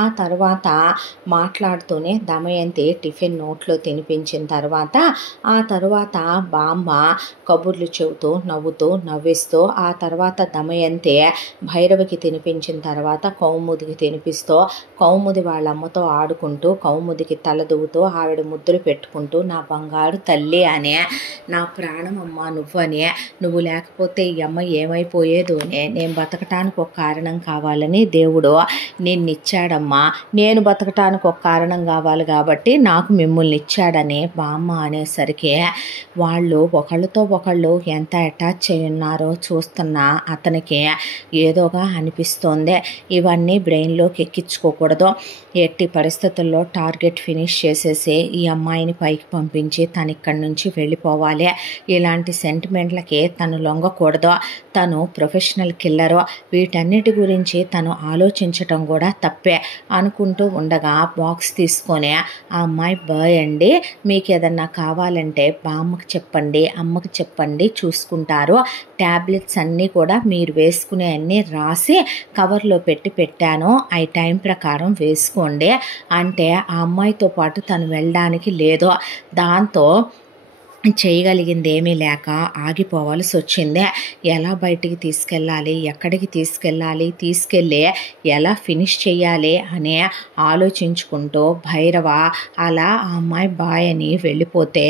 ఆ తర్వాత మాట్లాడుతూనే దమయంతి టిఫిన్ నోట్లో తినిపించిన తర్వాత ఆ తర్వాత బామ్మ కబుర్లు చెబుతూ నవ్విస్తూ ఆ తర్వాత దమయంతి భైరవికి తినిపించిన తర్వాత కౌముదికి తినిపిస్తూ కౌముది వాళ్ళ అమ్మతో ఆడుకుంటూ కౌముదికి తలదువ్వుతూ ఆవిడ ముద్దులు పెట్టుకుంటూ నా బంగారు తల్లి అనే, నా ప్రాణం అమ్మ నువ్వనే, నువ్వు లేకపోతే ఈ అమ్మ ఏమైపోయేదోనే, నేను బతకటానికి ఒక కారణం కావాలని దేవుడు నిన్నిచ్చాడమ్మా, నేను బతకటానికి ఒక కారణం కావాలి కాబట్టి నాకు మిమ్మల్ని ఇచ్చాడని బామ్మ అనేసరికి వాళ్ళు ఒకళ్ళతో ఒకళ్ళు ఎంత అటాచ్ అయి ఉన్నారో చూస్తున్న అతనికి ఏదోగా అనిపిస్తోంది. ఇవన్నీ బ్రెయిన్లోకి ఎక్కించుకోకూడదు, ఎట్టి పరిస్థితుల్లో టార్గెట్ ఫినిష్ చేసేసి ఈ అమ్మాయిని పైకి పంపించి తను ఇక్కడి నుంచి వెళ్ళిపోవాలి, ఇలాంటి సెంటిమెంట్లకి తను లొంగకూడదు, తను ప్రొఫెషనల్ కిల్లరు, వీటన్నిటి గురించి తను ఆలోచించటం కూడా తప్పే అనుకుంటూ ఉండగా బాక్స్ తీసుకొని ఆ అమ్మాయి బాయ్ అండి, మీకు ఏదన్నా కావాలంటే బామ్మకి చెప్పండి, అమ్మకి చెప్పండి చూసుకుంటారు, ట్యాబ్లెట్స్ అన్నీ కూడా మీరు వేసుకునే అన్నీ రాసి కవర్లో పెట్టాను, అవి టైం ప్రకారం వేసుకోండి అంటే ఆ అమ్మాయితో పాటు తను వెళ్ళడానికి లేదు. దాంతో చేయగలిగింది ఏమీ లేక ఆగిపోవాల్సి వచ్చింది. ఎలా బయటికి తీసుకెళ్ళాలి, ఎక్కడికి తీసుకెళ్ళి ఎలా ఫినిష్ చేయాలి అని ఆలోచించుకుంటూ భైరవ అలా ఆ అమ్మాయి బాయ్ అని వెళ్ళిపోతే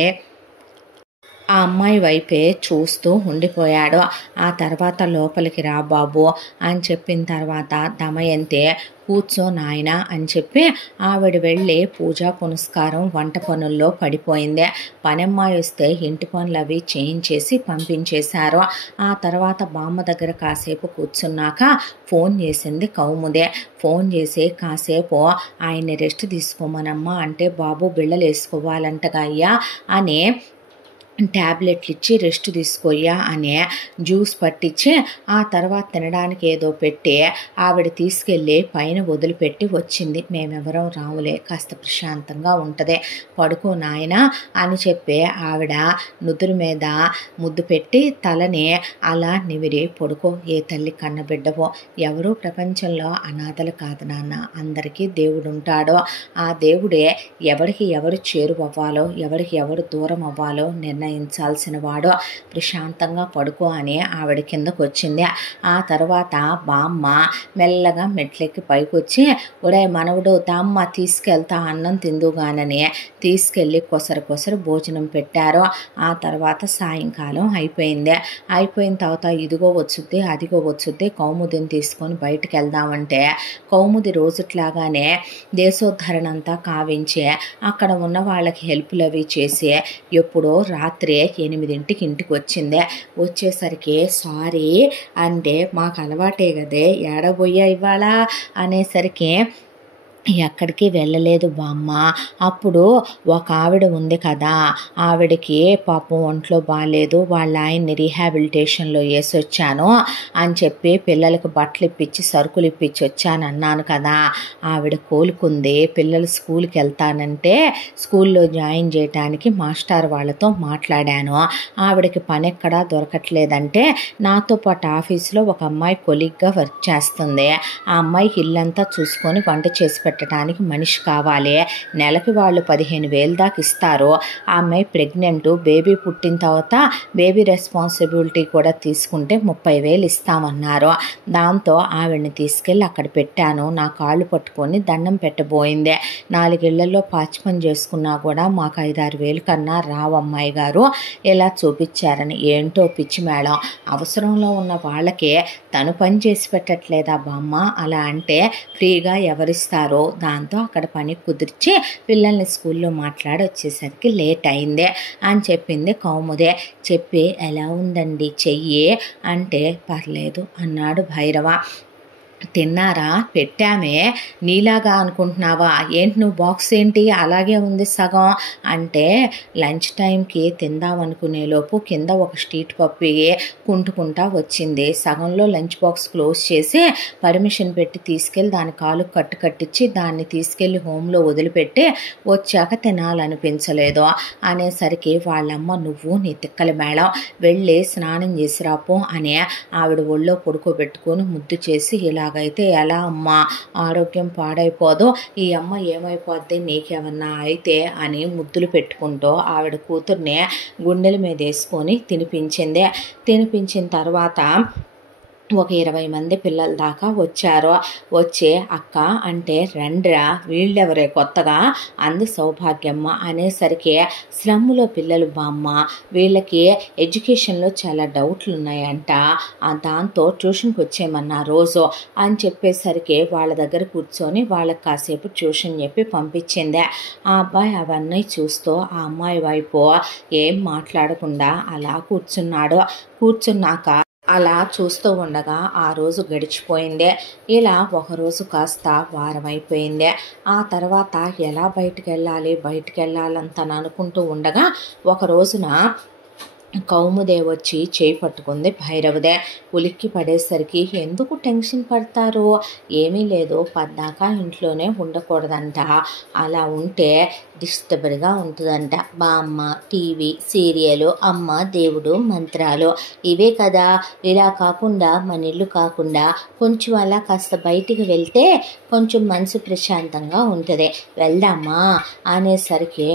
ఆ అమ్మాయి వైపే చూస్తూ ఉండిపోయాడు. ఆ తర్వాత లోపలికి రా బాబు అని చెప్పిన తర్వాత దమయంతి కూర్చో నాయన అని చెప్పి ఆవిడ వెళ్ళి పూజా పునస్కారం వంట పనుల్లో పడిపోయింది. పనమ్మాయి వస్తే ఇంటి పనులు అవి చేయించేసి పంపించేశారు. ఆ తర్వాత బామ్మ దగ్గర కాసేపు కూర్చున్నాక ఫోన్ చేసింది కౌముదే. ఫోన్ చేసి కాసేపు ఆయన్ని రెస్ట్ తీసుకోమనమ్మా అంటే బాబు బిళ్ళలు వేసుకోవాలంటగా అయ్యా అని ట్యాబ్లెట్లు ఇచ్చి రెస్ట్ తీసుకోయ్యా అనే జ్యూస్ పట్టించి ఆ తర్వాత తినడానికి ఏదో పెట్టి ఆవిడ తీసుకెళ్ళి పైన వదిలిపెట్టి వచ్చింది. మేమెవరం రాములే, కాస్త ప్రశాంతంగా ఉంటుంది, పడుకో నాయన అని చెప్పి ఆవిడ నుదురు మీద ముద్దు పెట్టి తలని అలా నిమిరి పడుకో, ఏ తల్లి కన్నబిడ్డవో, ఎవరూ ప్రపంచంలో అనాథలు కాదు నాన్న, అందరికీ దేవుడు ఉంటాడో, ఆ దేవుడే ఎవరికి ఎవరు చేరువవ్వాలో ఎవరికి ఎవరు దూరం అవ్వాలో నిర్ణయించాల్సిన వాడు, ప్రశాంతంగా పడుకో అని ఆవిడ కిందకు వచ్చింది. ఆ తర్వాత బామ్మ మెల్లగా మెట్లెక్కి పైకి వచ్చి ఒరే మనవడు దామ్మ తీసుకెళ్తా అన్నం తిందుగానని తీసుకెళ్ళి కొసరు భోజనం పెట్టారు. ఆ తర్వాత సాయంకాలం అయిపోయిన తర్వాత ఇదిగో వచ్చుద్ది అదిగో వచ్చుద్ది కౌముదిని తీసుకొని బయటికి వెళ్దామంటే కౌముది రోజుట్లాగానే దేశోద్ధరణ అంతా కావించి అక్కడ ఉన్న వాళ్ళకి హెల్ప్లు అవి చేసి ఎప్పుడో రాత్రి 8ంటికి ఇంటికి వచ్చింది. వచ్చేసరికి సారీ అంటే మాకు అలవాటే కదే, ఏడబోయా ఇవాళ అనేసరికి ఎక్కడికి వెళ్ళలేదు బామ్మ, అప్పుడు ఒక ఆవిడ ఉంది కదా, ఆవిడకి పాపం ఒంట్లో బాగాలేదు, వాళ్ళ ఆయన్ని రీహాబిలిటేషన్లో వేసి వచ్చాను అని చెప్పి పిల్లలకు బట్టలు ఇప్పించి సరుకులు ఇప్పించి వచ్చాను అన్నాను కదా, ఆవిడ కోలుకుంది. పిల్లలు స్కూల్కి వెళ్తానంటే స్కూల్లో జాయిన్ చేయడానికి మాస్టర్ వాళ్ళతో మాట్లాడాను, ఆవిడకి పని ఎక్కడా దొరకట్లేదంటే నాతో పాటు ఆఫీసులో ఒక అమ్మాయి కొలీగ్గా వర్క్ చేస్తుంది, ఆ అమ్మాయికి ఇల్లంతా చూసుకొని వంట చేసి పెట్టడానికి మనిషి కావాలి, నెలకి వాళ్ళు 15,000 దాకా ఇస్తారు, ఆ అమ్మాయి ప్రెగ్నెంట్, బేబీ పుట్టిన తర్వాత బేబీ రెస్పాన్సిబిలిటీ కూడా తీసుకుంటే 30,000 ఇస్తామన్నారు. దాంతో ఆవిడని తీసుకెళ్ళి అక్కడ పెట్టాను. నా కాళ్ళు పట్టుకొని దండం పెట్టబోయింది. 4 ఇళ్లలో పాచి పని చేసుకున్నా కూడా మాకు 5-6 కన్నా రావమ్మాయి గారు ఇలా చూపించారని. ఏంటో పిచ్చి మేడం, అవసరంలో ఉన్న వాళ్ళకే తను పని చేసి పెట్టట్లేదా బామ్మ, అలా అంటే ఫ్రీగా ఎవరిస్తారో, దాంతో అక్కడ పని కుదిర్చి పిల్లల్ని స్కూల్లో మాట్లాడి వచ్చేసరికి లేట్ అయింది అని చెప్పింది కౌముదే. చెప్పి ఎలా ఉందండి చెయ్యి అంటే పర్లేదు అన్నాడు భైరవ. తిన్నారా, పెట్టామే, నీలాగా అనుకుంటున్నావా ఏంటి, నువ్వు బాక్స్ ఏంటి అలాగే ఉంది సగం అంటే లంచ్ టైంకి తిందామనుకునే లోపు కింద ఒక స్ట్రీట్ పప్పి కుంటుకుంటా వచ్చింది. సగంలో లంచ్ బాక్స్ క్లోజ్ చేసి పర్మిషన్ పెట్టి తీసుకెళ్ళి దాని కాలు కట్టించి దాన్ని తీసుకెళ్ళి హోమ్లో వదిలిపెట్టి వచ్చాక తినాలనిపించలేదు అనేసరికి వాళ్ళమ్మ నువ్వు నీ తిక్కల మేళం వెళ్ళి స్నానం చేసి రాపో అని ఆవిడ ఒళ్ళో పడుకోబెట్టుకొని ముద్దు చేసి ఇలాగ ఇలాగైతే ఎలా అమ్మా, ఆరోగ్యం పాడైపోదు, ఈ అమ్మ ఏమైపోద్ది నీకేమన్నా అయితే అని ముద్దులు పెట్టుకుంటూ ఆవిడ కూతుర్ని గుండెల మీద వేసుకొని తినిపించిన తర్వాత ఒక 20 మంది పిల్లల దాకా వచ్చారు. వచ్చి అక్క అంటే రండ్రా, వీళ్ళెవరే కొత్తగా అంది సౌభాగ్యమ్మ. అనేసరికి స్లమ్లో పిల్లలు బామ్మ, వీళ్ళకి ఎడ్యుకేషన్లో చాలా డౌట్లు ఉన్నాయంట, దాంతో ట్యూషన్కి వచ్చేయమన్నా రోజు అని చెప్పేసరికి వాళ్ళ దగ్గర కూర్చొని వాళ్ళకి కాసేపు ట్యూషన్ చెప్పి పంపించిందే. ఆ అబ్బాయి అవన్నీ చూస్తూ ఆ అమ్మాయి వైపు ఏం మాట్లాడకుండా అలా కూర్చున్నాక అలా చూస్తూ ఉండగా ఆ రోజు గడిచిపోయిందే. ఇలా ఒకరోజు కాస్త వారం అయిపోయిందే. ఆ తర్వాత ఎలా బయటికి వెళ్ళాలని తను అనుకుంటూ ఉండగా ఒక రోజున కౌముదే వచ్చి చేయి పట్టుకుంది భైరవదే. ఉలిక్కి పడేసరికి ఎందుకు టెన్షన్ పడతారు, ఏమీ లేదు, పద్దాకా ఇంట్లోనే ఉండకూడదంట, అలా ఉంటే డిస్టర్బ్డ్గా ఉంటుందంట, బామ్మ టీవీ సీరియలు, అమ్మ దేవుడు మంత్రాలు ఇవే కదా, ఇలా కాకుండా మన ఇల్లు కాకుండా కొంచెం అలా కాస్త బయటికి వెళ్తే కొంచెం మనసు ప్రశాంతంగా ఉంటుంది, వెళ్దామా అనేసరికి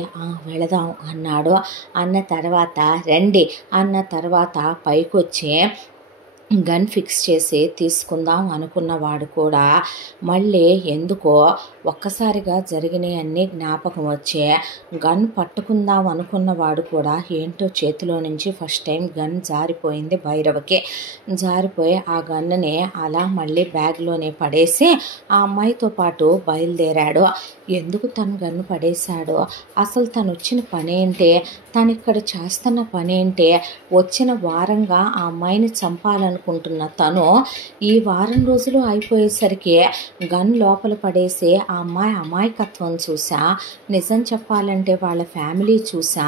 వెళదాం అన్నాడు. అన్న తర్వాత రండి అన్న తర్వాత పైకొచ్చి గన్ ఫిక్స్ చేసి తీసుకుందాం అనుకున్నవాడు కూడా మళ్ళీ ఎందుకో ఒక్కసారిగా జరిగినవన్నీ జ్ఞాపకం వచ్చే గన్ పట్టుకుందాం అనుకున్నవాడు కూడా ఏంటో చేతిలో నుంచి ఫస్ట్ టైం గన్ జారిపోయింది భైరవకి. జారిపోయి ఆ గన్నుని అలా మళ్ళీ బ్యాగ్లోనే పడేసి ఆ అమ్మాయితో పాటు బయలుదేరాడు. ఎందుకు తను గన్ను పడేశాడో, అసలు తను వచ్చిన పనేంటి, తను ఇక్కడ చేస్తున్న పనేంటి, వచ్చిన వారంగా ఆ అమ్మాయిని చంపాలనుకుంటున్న తను ఈ వారం రోజులు అయిపోయేసరికి గన్ లోపల పడేసి ఆ అమ్మాయి అమాయకత్వం చూసా, నిజం చెప్పాలంటే వాళ్ళ ఫ్యామిలీ చూసా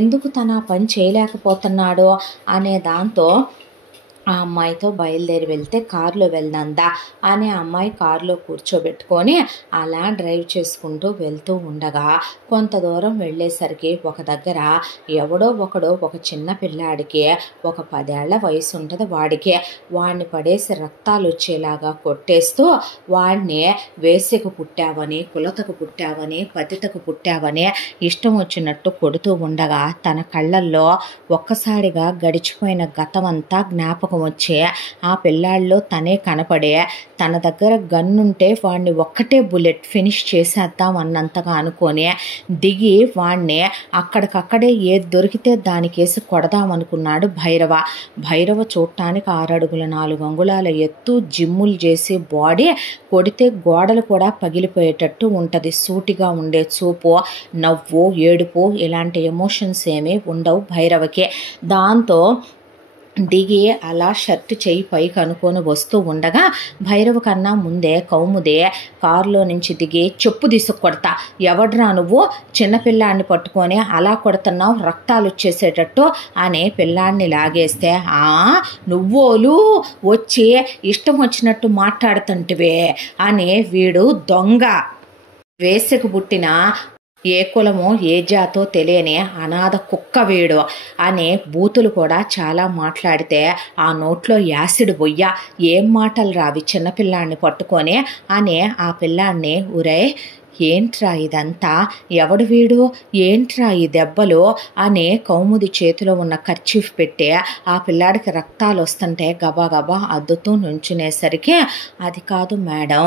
ఎందుకు తన పని చేయలేకపోతున్నాడో అనే దాంతో ఆ అమ్మాయితో బయలుదేరి వెళ్తే కారులో వెళ్దాందా అని ఆ అమ్మాయి కారులో కూర్చోబెట్టుకొని అలా డ్రైవ్ చేసుకుంటూ వెళ్తూ ఉండగా కొంత దూరం వెళ్ళేసరికి ఒక దగ్గర ఎవడో ఒకడో ఒక చిన్న పిల్లాడికి ఒక 10 ఏళ్ల వయసు ఉంటుంది, వాడిని పడేసి రక్తాలు వచ్చేలాగా కొట్టేస్తూ వాడిని వేసెకు పుట్టావని, కులతకు పుట్టావని, పతితకు పుట్టావని ఇష్టం వచ్చినట్టు కొడుతూ ఉండగా తన కళ్ళల్లో ఒక్కసారిగా గడిచిపోయిన గతమంతా జ్ఞాపకం వచ్చే ఆ పిల్లాడిలో తనే కనపడే, తన దగ్గర గన్నుంటే వాడిని ఒక్కటే బుల్లెట్ ఫినిష్ చేసేద్దాం అన్నంతగా అనుకొని దిగి వాడిని అక్కడికక్కడే ఏది దొరికితే దానికేసి కొడదామనుకున్నాడు భైరవ చూడటానికి 6 అడుగుల 4 అంగుళాల ఎత్తు, జిమ్ములు చేసి బాడీ, కొడితే గోడలు కూడా పగిలిపోయేటట్టు ఉంటుంది, సూటిగా ఉండే చూపు, నవ్వు, ఏడుపు ఇలాంటి ఎమోషన్స్ ఏమీ ఉండవు భైరవకి. దాంతో దిగి అలా షర్ట్ చేయి పైకి అనుకొని వస్తూ ఉండగా భైరవ కన్నా ముందే కౌముదే కారులో నుంచి దిగి చెప్పు తీసుకు కొడతా, ఎవడ్రా నువ్వు, చిన్నపిల్లాడిని పట్టుకొని అలా కొడుతున్నావు, రక్తాలు వచ్చేసేటట్టు అని పిల్లాడిని లాగేస్తే నువ్వోలు వచ్చి ఇష్టం వచ్చినట్టు మాట్లాడుతుంటివే అని వీడు దొంగ, వేసకు పుట్టిన ఏ కులమో ఏ జాతో తెలియని అనాథ కుక్క వీడు అనే బూతులు కూడా చాలా మాట్లాడితే ఆ నోట్లో యాసిడ్ బొయ్య, ఏం మాటలు రావి చిన్నపిల్లాడిని పట్టుకొని అని ఆ పిల్లాడిని ఉరే ఏంట్రా ఇదంతా, ఎవడు వీడు, ఏంట్రా ఈ దెబ్బలు అని కౌముది చేతిలో ఉన్న కర్చీఫ్ పెట్టి ఆ పిల్లాడికి రక్తాలు వస్తుంటే గబా అద్దుతూ నుంచునేసరికి అది కాదు మేడం,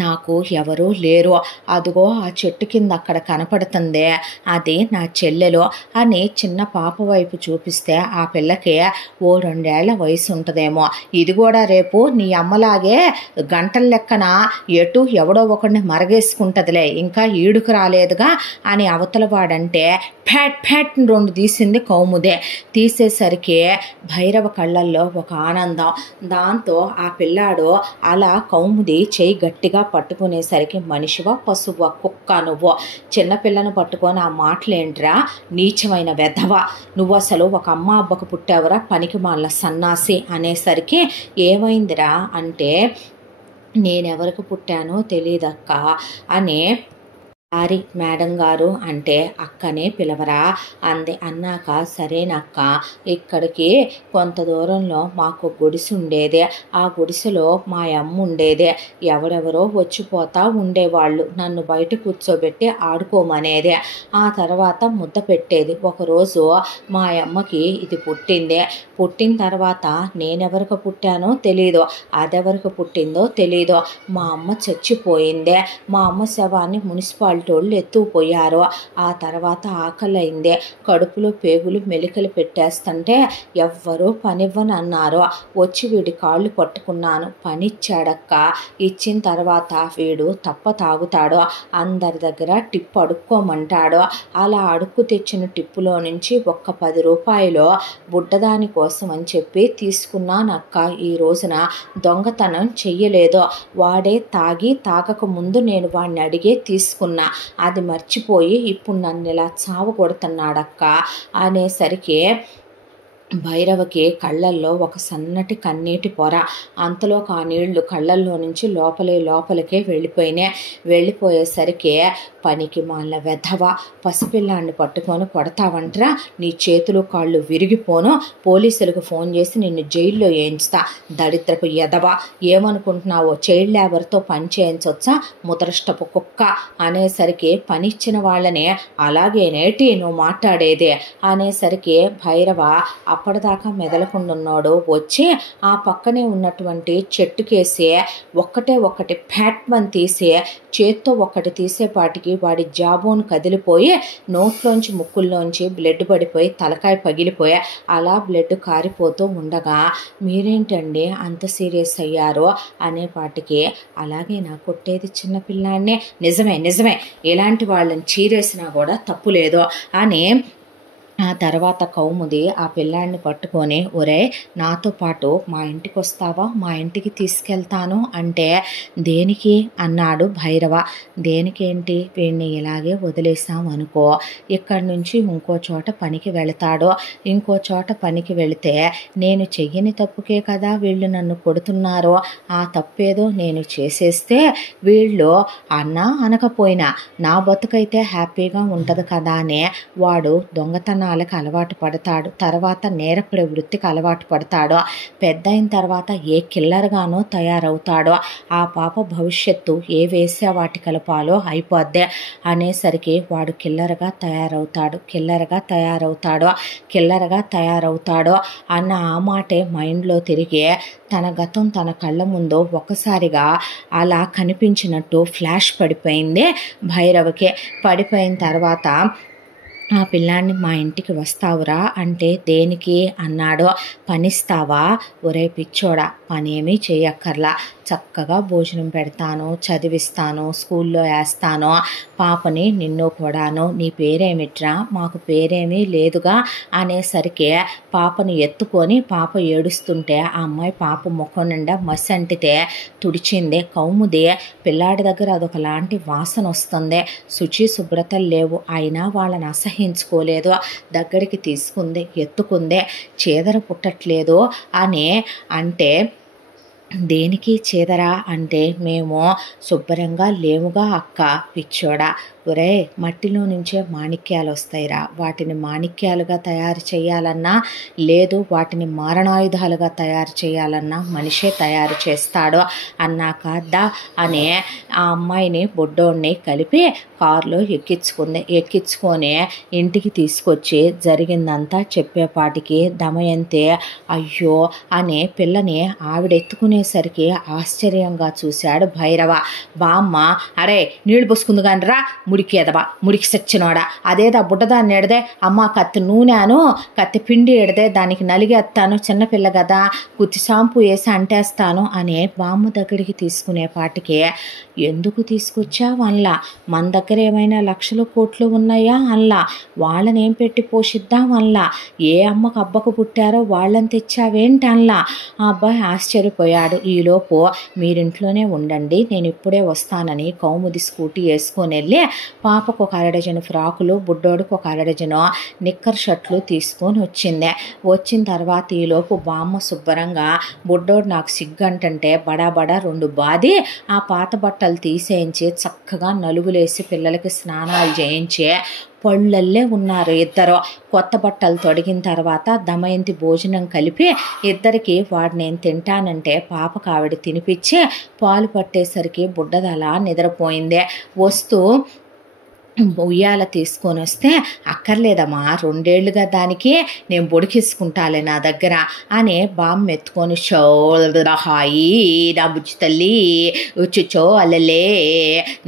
నాకు ఎవరూ లేరు, అదిగో ఆ చెట్టు కింద అక్కడ కనపడుతుంది, అది నా చెల్లెలు అని చిన్న పాప వైపు చూపిస్తే ఆ పిల్లకి ఓ 2 ఏళ్ల వయసు ఉంటుందేమో, ఇది కూడా రేపు నీ అమ్మలాగే గంటల లెక్కన ఎటు ఎవడో ఒకడిని మరగేసుకుంటుందిలే, ఇంకా ఈడుకు రాలేదుగా అని అవతల వాడంటే ఫ్యాట్ 2 తీసింది కౌముదే. తీసేసరికి భైరవ కళ్ళల్లో ఒక ఆనందం. దాంతో ఆ పిల్లాడు అలా కౌముది చేయి గట్టిగా పట్టుకునేసరికి మనిషివా పశువా కుక్క నువ్వు, చిన్నపిల్లను పట్టుకొని ఆ మాటలేంట్రా, నీచమైన వెధవా, నువ్వు అసలు ఒక అమ్మ అబ్బకు పుట్టావురా పనికి మాల సన్నాసి అనేసరికి ఏమైందిరా అంటే నేనెవరికి పుట్టానో తెలియదక్క అని సారీ మేడం గారు అంటే అక్కనే పిలవరా అంది. అన్నాక సరేనక్క, ఇక్కడికి కొంత దూరంలో మాకు గుడిసె ఉండేదే, ఆ గుడిసెలో మా అమ్మ ఉండేదే, ఎవరెవరో వచ్చిపోతా ఉండేవాళ్ళు, నన్ను బయట కూర్చోబెట్టి ఆడుకోమనేదే, ఆ తర్వాత ముద్ద పెట్టేది. ఒకరోజు మా అమ్మకి ఇది పుట్టిందే, పుట్టిన తర్వాత నేనెవరికి పుట్టానో తెలీదు, అదెవరికి పుట్టిందో తెలీదు, మా అమ్మ చచ్చిపోయిందే, మా అమ్మ శవాన్ని మున్సిపాలిటీ వాళ్ళు ఎత్తుకుపోయారు. ఆ తర్వాత ఆకలైందే, కడుపులో పేగులు మెలికలు పెట్టేస్తుంటే ఎవ్వరూ పనివ్వని అన్నారు, వచ్చి వీడి కాళ్ళు పట్టుకున్నాను, పనిచ్చాడక్క, ఇచ్చిన తర్వాత వీడు తప్ప తాగుతాడు, అందరి దగ్గర టిప్పు అడుక్కోమంటాడు, అలా అడుక్కు తెచ్చిన టిప్పులో నుంచి ఒక్క 10 రూపాయలు బుడ్డదాని కోసం అని చెప్పి తీసుకున్నానక్క. ఈ రోజున దొంగతనం చెయ్యలేదు, వాడే తాగక ముందు నేను వాడిని అడిగే తీసుకున్నా, అది మర్చిపోయి ఇప్పుడు నన్ను ఇలా చావగొడుతున్నాడక్క అనేసరికి భైరవకి కళ్ళల్లో ఒక సన్నటి కన్నీటి పొర, అంతలోకి ఆ నీళ్లు కళ్ళల్లో నుంచి లోపలికే వెళ్ళిపోయేసరికి పనికి మాలిన వెధవ, పసిపిల్లాన్ని పట్టుకొని కొడతావంటరా, నీ చేతులు కాళ్ళు విరిగిపోను, పోలీసులకు ఫోన్ చేసి నిన్ను జైల్లో వేయించుతా, దరిద్రపు ఎదవ, ఏమనుకుంటున్నావో చైల్డ్ లేబర్తో పని చేయించవచ్చా, ముదరష్టపు కుక్క అనేసరికి పనిచ్చిన వాళ్ళని అలాగేనేటి నువ్వు మాట్లాడేదే అనేసరికి భైరవ అప్పటిదాకా మెదలకుండున్నాడు వచ్చి ఆ పక్కనే ఉన్నటువంటి చెట్టుకేసి ఒక్కటి ప్యాట్మన్ తీసి చేత్తో ఒక్కటి తీసేపాటికి వాడి జాబోను కదిలిపోయి నోట్లోంచి ముక్కుల్లోంచి బ్లడ్ పడిపోయి తలకాయ పగిలిపోయి అలా బ్లడ్ కారిపోతూ ఉండగా, మీరేంటండి అంత సీరియస్ అయ్యారో అనేపాటికి, అలాగే నా కొట్టేది చిన్నపిల్లాన్నే, నిజమే ఇలాంటి వాళ్ళని చీరేసినా కూడా తప్పు లేదు అని ఆ తర్వాత కౌముది ఆ పిల్లాడిని పట్టుకొని, ఒరే నాతో పాటు మా ఇంటికి వస్తావా, మా ఇంటికి తీసుకెళ్తాను అంటే, దేనికి అన్నాడు భైరవ. దేనికేంటి, వీడిని ఇలాగే వదిలేసాం అనుకో, ఇక్కడి నుంచి ఇంకో చోట పనికి వెళతాడు, ఇంకో చోట పనికి వెళితే నేను చెయ్యని తప్పుకే కదా వీళ్ళు నన్ను కొడుతున్నారు, ఆ తప్పేదో నేను చేసేస్తే వీళ్ళు అన్నా అనకపోయినా నా బతుకైతే హ్యాపీగా ఉంటుంది కదా అని వాడు దొంగతనాలకు అలవాటు పడతాడు, తర్వాత నేర ప్రవృత్తికి అలవాటు పడతాడు, పెద్ద అయిన తర్వాత ఏ కిల్లర్గానో తయారవుతాడో, ఆ పాప భవిష్యత్తు ఏ వేసే వాటి కలపాలో అయిపోద్ది అనేసరికి వాడు కిల్లర్గా తయారవుతాడో అన్న ఆ మాటే మైండ్లో తిరిగి తన గతం తన కళ్ళ ముందు ఒక్కసారిగా అలా కనిపించినట్టు ఫ్లాష్ పడిపోయింది భైరవకి. పడిపోయిన తర్వాత ఆ పిల్లాన్ని మా ఇంటికి వస్తావురా అంటే, దేనికి అన్నాడు. పనిస్తావా, ఒరే పిచ్చోడా, పనేమీ చేయక్కర్లా, చక్కగా భోజనం పెడతాను, చదివిస్తాను, స్కూల్లో వేస్తాను, పాపని నిన్ను కూడాను, నీ పేరేమిట్రా, మాకు పేరేమీ లేదుగా అనేసరికి పాపని ఎత్తుకొని పాప ఏడుస్తుంటే ఆ అమ్మాయి పాప ముఖం నిండా మసి అంటితే తుడిచింది. కౌముది పిల్లాడి దగ్గర అదొకలాంటి వాసన వస్తుంది, శుచి శుభ్రతలు లేవు, అయినా వాళ్ళని అసహించుకోలేదు, దగ్గరికి తీసుకుంది, ఎత్తుకుంది, చీదర పుట్టట్లేదు అని అంటే, దేనికి చీదరా అంటే, మేము శుభ్రంగా లేముగా అక్క, పిచ్చోడా, ఒరే మట్టిలో నుంచే మాణిక్యాలు వస్తాయిరా, వాటిని మాణిక్యాలుగా తయారు చేయాలన్నా లేదు వాటిని మారణాయుధాలుగా తయారు చేయాలన్నా మనిషే తయారు చేస్తాడు అన్నాక దా అనే ఆ అమ్మాయిని బొడ్డోడిని కలిపి కారులో ఎక్కించుకొని ఇంటికి తీసుకొచ్చి జరిగిందంతా చెప్పేపాటికి దమయంతి అయ్యో అనే పిల్లని ఆవిడెత్తుకునేసరికి ఆశ్చర్యంగా చూశాడు భైరవ. బామ్మ, అరే నీళ్లు పోసుకుంది కానిరా, ముడికి సచ్చినోడా, అదేదా బుడ్డదాన్ని ఎడదే, అమ్మ కత్తి నూనెను కత్తి పిండి ఎడదే, దానికి నలిగేస్తాను, చిన్నపిల్ల కదా, కుత్తి షాంపూ వేసి అంటేస్తాను అని బామ్మ దగ్గరికి తీసుకునే పాటికి, ఎందుకు తీసుకొచ్చావు అల్లా, మన దగ్గర ఏమైనా లక్షలు కోట్లు ఉన్నాయా అల్లా, వాళ్ళని ఏం పెట్టి పోషిద్దాం అల్లా, ఏ అమ్మకు అబ్బకు పుట్టారో వాళ్ళని తెచ్చావేంటి అల్లా. ఆ అబ్బాయి ఆశ్చర్యపోయాడు. వెళ్ళాడు. ఈలోపు మీరింట్లోనే ఉండండి, నేను ఇప్పుడే వస్తానని కౌముది స్కూటీ వేసుకొని వెళ్ళి పాపకు ఒక అరడజను ఫ్రాకులు, బుడ్డోడికి ఒక అరడజను నిక్కర్ షర్ట్లు తీసుకొని వచ్చింది. వచ్చిన తర్వాత ఈలోపు బామ్మ శుభ్రంగా బుడ్డోడు నాకు సిగ్గంటే బడాబడా 2 బాది ఆ పాత బట్టలు తీసేయించి చక్కగా నలుగులేసి పిల్లలకి స్నానాలు చేయించి పళ్ళల్లే ఉన్నారు ఇద్దరు. కొత్త బట్టలు తొడిగిన తర్వాత దమయంతి భోజనం కలిపి ఇద్దరికి వాడు నేను తింటానంటే పాపకు ఆవిడ తినిపించి పాలు పట్టేసరికి బుడ్డదలా నిద్రపోయింది. వస్తూ ఉయ్యాల తీసుకొని వస్తే అక్కర్లేదమ్మా 2 ఏళ్ళుగా దానికి, నేను బొడికిసుకుంటాలే నా దగ్గర అని బామ్మ ఎత్తుకొని షోహాయి నా బుజ్జి తల్లి ఉచ్చుచో అల్లలే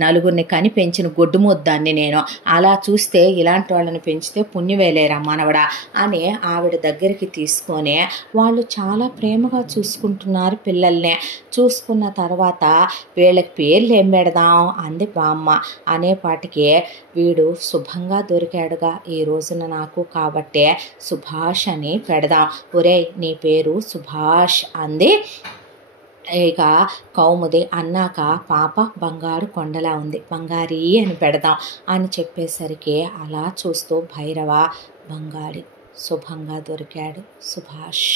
నలుగురిని కని పెంచిన గొడ్డు ముద్దాన్ని నేను, అలా చూస్తే ఇలాంటి వాళ్ళని పెంచితే పుణ్యవేలేరా మనవడా అని ఆవిడ దగ్గరికి తీసుకొని వాళ్ళు చాలా ప్రేమగా చూసుకుంటున్నారు పిల్లల్ని. చూసుకున్న తర్వాత వీళ్ళకి పేర్లు ఏం పెడదాం అంది బామ్మ. అనేపాటికి వీడు శుభంగా దొరికాడుగా ఈ రోజున నాకు, కాబట్టే సుభాష్ అని పెడదాం, ఒరేయ్ నీ పేరు సుభాష్ అంది. ఇక కౌముది అన్నాక పాప బంగారు కొండలా ఉంది, బంగారీ అని పెడదాం అని చెప్పేసరికి అలా చూస్తూ భైరవ బంగారి శుభంగా దొరికాడు సుభాష్.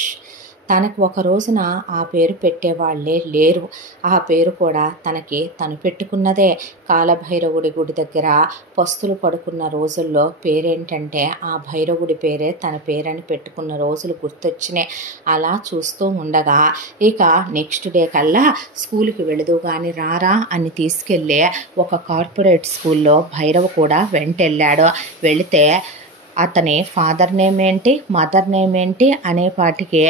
తనకు ఒక రోజున ఆ పేరు పెట్టేవాళ్లే లేరు. ఆ పేరు కూడా తను పెట్టుకున్నదే. కాలభైరవుడి గుడి దగ్గర పస్తులు పడుకున్న రోజుల్లో పేరేంటంటే ఆ భైరవుడి పేరే తన పేరని పెట్టుకున్న రోజులు గుర్తొచ్చినాయి. అలా చూస్తూ ఉండగా ఇక నెక్స్ట్ డే కల్లా స్కూల్కి వెళదు కానీ రారా అని తీసుకెళ్ళి ఒక కార్పొరేట్ స్కూల్లో భైరవ కూడా వెంటెళ్ళాడు. వెళితే అతని ఫాదర్ నేమ్ ఏంటి, మదర్ నేమ్ ఏంటి అనేపాటికి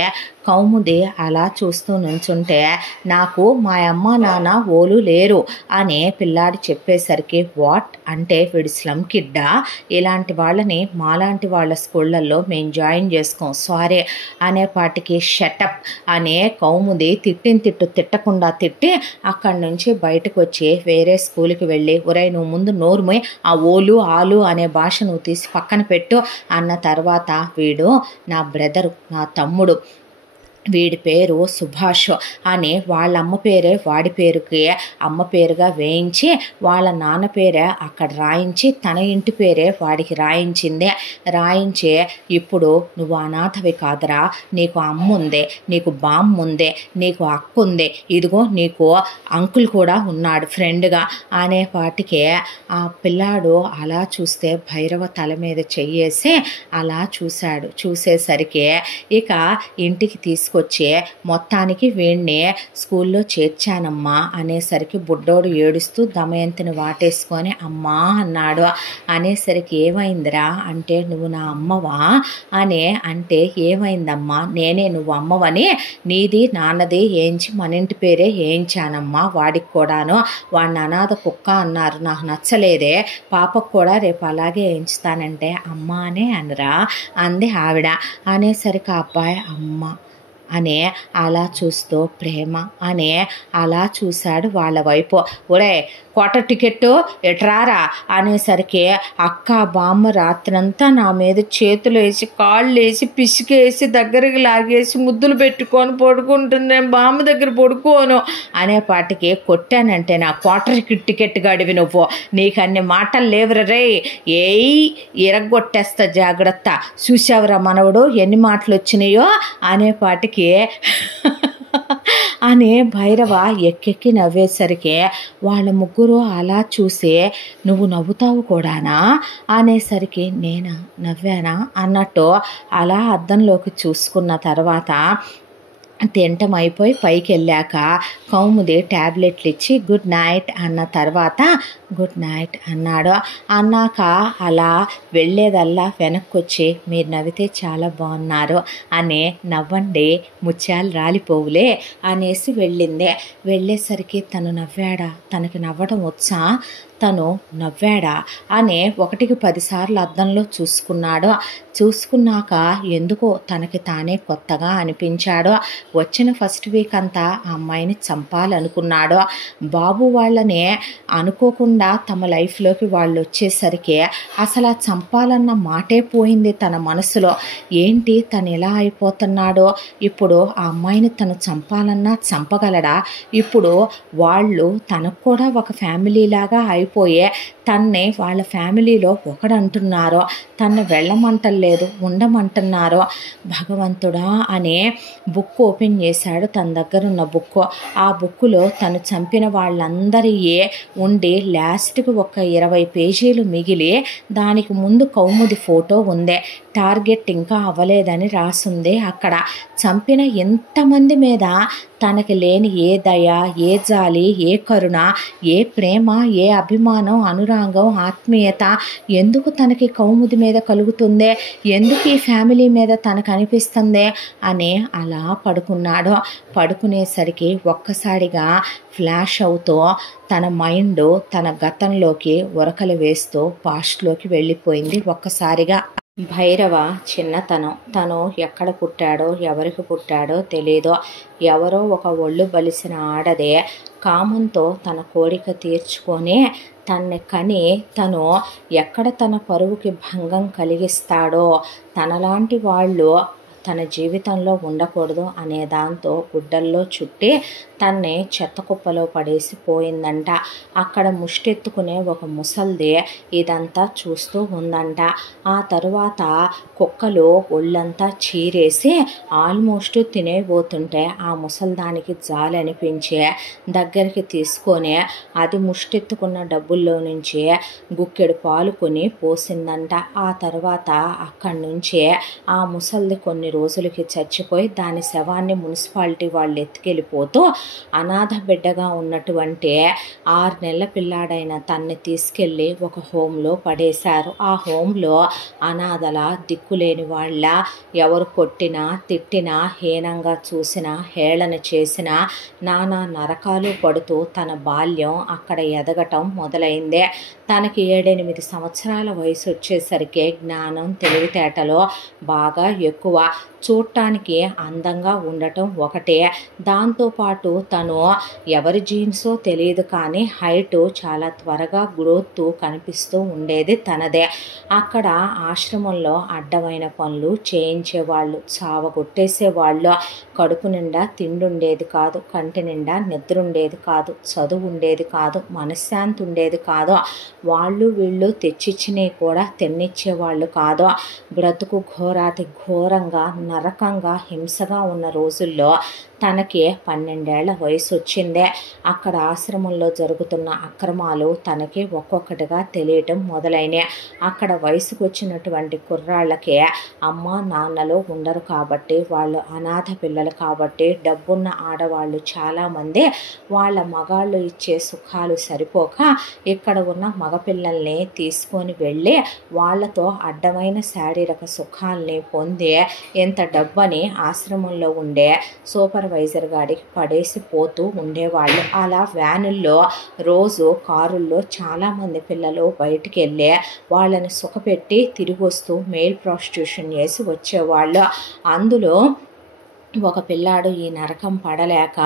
కౌముది అలా చూస్తూ నుంచుంటే నాకు మా అమ్మ నాన్న ఓలు లేరు అని పిల్లాడి చెప్పేసరికి వాట్ అంటే వీడు స్లమ్ కిడ్డా, ఇలాంటి వాళ్ళని మాలాంటి వాళ్ళ స్కూళ్ళల్లో మేము జాయిన్ చేసుకోం సారీ అనేపాటికి షటప్ అనే కౌముది తిట్టకుండా తిట్టి అక్కడి నుంచి బయటకు వచ్చి వేరే స్కూల్కి వెళ్ళి ఒరేయ్ నువ్వు ముందు నోరుమోయ్, ఆ ఓలు ఆలు అనే భాష నువ్వు తీసి పక్కన పెట్టు అన్న తర్వాత వీడు నా బ్రదరు, నా తమ్ముడు, వీడి పేరు సుభాష్ అని వాళ్ళ అమ్మ పేరే వాడి పేరుకి అమ్మ పేరుగా వేయించి వాళ్ళ నాన్న పేరే అక్కడ రాయించి తన ఇంటి పేరే వాడికి రాయించింది. రాయించి ఇప్పుడు నువ్వు అనాథవి కాదురా, నీకు అమ్మ ఉంది, నీకు బామ్మ ఉంది, నీకు అక్క ఉంది, ఇదిగో నీకు అంకుల్ కూడా ఉన్నాడు ఫ్రెండ్గా అనేపాటికే ఆ పిల్లాడు అలా చూస్తే భైరవ తల మీద చెయ్యేసి అలా చూశాడు. చూసేసరికి ఇక ఇంటికి తీసుకొచ్చి మొత్తానికి వీణ్ణి స్కూల్లో చేర్చానమ్మా అనేసరికి బుడ్డోడు ఏడుస్తూ దమయంతిని వాటేసుకొని అమ్మా అన్నాడు. అనేసరికి ఏమైందిరా అంటే నువ్వు నా అమ్మవా అని అంటే ఏమైందమ్మా, నేనే నువ్వు అమ్మవని నీది నాన్నది ఏంచి మన ఇంటి పేరే వేయించానమ్మా, వాడికి కూడాను వాడిని అనాథ కుక్క అన్నారు, నాకు నచ్చలేదే, పాపకు కూడా రేపు అలాగే వేయించుతానంటే అమ్మ అనే అనరా అంది ఆవిడ. అనేసరికి ఆ అబ్బాయి అమ్మ అనే అలా చూస్తూ ప్రేమ అనే అలా చూశాడు వాళ్ళ వైపు. ఒరే క్వార్టర్ టికెట్టు ఎట్రారా అనేసరికి అక్క బామ్మ రాత్రంతా నా మీద చేతులు వేసి కాళ్ళు వేసి పిసికేసి దగ్గరికి లాగేసి ముద్దులు పెట్టుకొని పడుకుంటుంది, నేను బామ్మ దగ్గర పడుకోను అనేపాటికి కొట్టానంటే నా క్వార్టర్ టికెట్ గడివి నువ్వు, నీకు అన్ని మాటలు లేవురా రే, ఏయ్ ఇరగొట్టేస్తా జాగ్రత్త, చూసావురా మనవడు ఎన్ని మాటలు వచ్చినాయో అనేపాటికి అని భైరవ ఎక్కెక్కి నవ్వేసరికి వాళ్ళ ముగ్గురు అలా చూసి నువ్వు నవ్వుతావు కూడానా అనేసరికి నేనా నవ్వానా అన్నట్టు అలా అద్దంలోకి చూసుకున్న తర్వాత తింటం అయిపోయి పైకి వెళ్ళాక కౌముది ట్యాబ్లెట్లు ఇచ్చి గుడ్ నైట్ అన్న తర్వాత గుడ్ నైట్ అన్నాడు. అన్నాక అలా వెళ్ళేదల్లా వెనక్కి వచ్చి మీరు నవ్వితే చాలా బాగున్నారు అని నవ్వండి ముత్యాలు రాలిపోవులే అనేసి వెళ్ళింది. వెళ్ళేసరికి తను నవ్వాడా, తనకి నవ్వడం వచ్చా, తను నవ్వాడా అని 1కి 10 సార్లు అద్దంలో చూసుకున్నాడు. చూసుకున్నాక ఎందుకో తనకి తానే కొత్తగా అనిపించాడు. వచ్చిన ఫస్ట్ వీక్ అంతా ఆ అమ్మాయిని చంపాలనుకున్నాడు. బాబు వాళ్ళని అనుకోకుండా తమ లైఫ్లోకి వాళ్ళు వచ్చేసరికి అసలు ఆ చంపాలన్న మాటే పోయింది తన మనసులో. ఏంటి తను ఎలా అయిపోతున్నాడో, ఇప్పుడు ఆ అమ్మాయిని తను చంపాలన్నా చంపగలడా? ఇప్పుడు వాళ్ళు తనకు కూడా ఒక ఫ్యామిలీ లాగా అయిపోయే తన్నే వాళ్ళ ఫ్యామిలీలో ఒకడంటున్నారో, తన్ను వెళ్ళమంటలేదు ఉండమంటున్నారో. భగవంతుడా అనే బుక్ ఓపెన్ చేశాడు, తన దగ్గర ఉన్న బుక్. ఆ బుక్కులో తను చంపిన వాళ్ళందరి ఉండి లాస్ట్కి ఒక 20 పేజీలు మిగిలి దానికి ముందు కౌముది ఫోటో ఉంది. టార్గెట్ ఇంకా అవ్వలేదని రాసుంది అక్కడ. చంపిన ఎంతమంది మీద తనకి లేని ఏ దయ, ఏ జాలి, ఏ కరుణ, ఏ ప్రేమ, ఏ అభిమానం, అనురాగం, ఆత్మీయత ఎందుకు తనకి కౌముది మీద కలుగుతుందే, ఎందుకు ఈ ఫ్యామిలీ మీద తనకు అనిపిస్తుంది అని అలా పడుకున్నాడు. పడుకునేసరికి ఒక్కసారిగా ఫ్లాష్ అవుతూ తన మైండ్ తన గతంలోకి ఉరకలు వేస్తూ పాస్ట్లోకి వెళ్ళిపోయింది ఒక్కసారిగా. భైరవ చిన్నతనం, తను ఎక్కడ పుట్టాడో ఎవరికి పుట్టాడో తెలీదు. ఎవరో ఒక ఒళ్ళు బలిసిన ఆడదే కామంతో తన కోరిక తీర్చుకొని తన్ని కని తను ఎక్కడ తన పరువుకి భంగం కలిగిస్తాడో, తనలాంటి వాళ్ళు తన జీవితంలో ఉండకూడదు అనే దాంతో గుడ్డల్లో చుట్టి తన్ని చెత్త కుప్పలో పడేసి పోయిందంట. అక్కడ ముష్టెత్తుకునే ఒక ముసల్ది ఇదంతా చూస్తూ ఉందంట. ఆ తరువాత కుక్కలు ఒళ్ళంతా చీరేసి ఆల్మోస్ట్ తినేయబోతుంటే ఆ ముసల్దానికి జాలి అనిపించే దగ్గరికి తీసుకొని అది ముష్టెత్తుకున్న డబ్బుల్లో నుంచి గుక్కెడు పాలు కొని పోసిందంట. ఆ తర్వాత అక్కడి నుంచి ఆ ముసల్ది కొన్ని రోజులకి చచ్చిపోయి దాని శవాన్ని మున్సిపాలిటీ వాళ్ళు ఎత్తుకెళ్ళిపోతూ అనాథ బిడ్డగా ఉన్నటువంటి 6 నెలల పిల్లాడైన తన్ని తీసుకెళ్ళి ఒక హోంలో పడేశారు. ఆ హోంలో అనాథల, దిక్కులేని వాళ్ళ, ఎవరు కొట్టినా తిట్టినా హీనంగా చూసినా హేళన చేసినా నానా నరకాలు పడుతూ తన బాల్యం అక్కడ ఎదగటం మొదలైందే. తనకి 7-8 సంవత్సరాల వయసు వచ్చేసరికి జ్ఞానం, తెలివితేటలు బాగా ఎక్కువ. చూడటానికి అందంగా ఉండటం ఒకటే, దాంతోపాటు తను ఎవరి జీన్సో తెలియదు కానీ హైటు చాలా త్వరగా గ్రోత్ కనిపిస్తూ ఉండేది తనదే. అక్కడ ఆశ్రమంలో అడ్డమైన పనులు చేయించేవాళ్ళు, చావగొట్టేసేవాళ్ళు. కడుపు నిండా తిండుండేది కాదు, కంటి నిండా నిద్ర ఉండేది కాదు, చదువు ఉండేది కాదు, మనశ్శాంతి ఉండేది కాదు. వాళ్ళు వీళ్ళు తెచ్చిచ్చినవి కూడా తిన్నిచ్చేవాళ్ళు కాదు. బ్రతుకు ఘోరాతి ఘోరంగా నరకంగా హింసగా ఉన్న రోజుల్లో తనకి 12 ఏళ్ల వయసు వచ్చిందే. అక్కడ ఆశ్రమంలో జరుగుతున్న అక్రమాలు తనకి ఒక్కొక్కటిగా తెలియటం మొదలైనాయి. అక్కడ వయసుకు వచ్చినటువంటి కుర్రాళ్ళకి అమ్మ నాన్నలు ఉండరు కాబట్టి, వాళ్ళు అనాథ పిల్లలు కాబట్టి, డబ్బున్న ఆడవాళ్ళు చాలామంది వాళ్ళ మగాళ్ళు ఇచ్చే సుఖాలు సరిపోక ఇక్కడ ఉన్న మగపిల్లల్ని తీసుకొని వెళ్ళి వాళ్ళతో అడ్డమైన శారీరక సుఖాల్ని పొంది ఎంత డబ్బని ఆశ్రమంలో ఉండే సూపర్వైజర్ గాడికి పడేసి పోతూ ఉండేవాళ్ళు. అలా వ్యానుల్లో రోజు కారుల్లో చాలామంది పిల్లలు బయటికి వెళ్ళి వాళ్ళని సుఖపెట్టి తిరిగి వస్తూ మెయిల్ ప్రాస్టిట్యూషన్ చేసి వచ్చేవాళ్ళు. అందులో ఒక పిల్లాడు ఈ నరకం పడలేక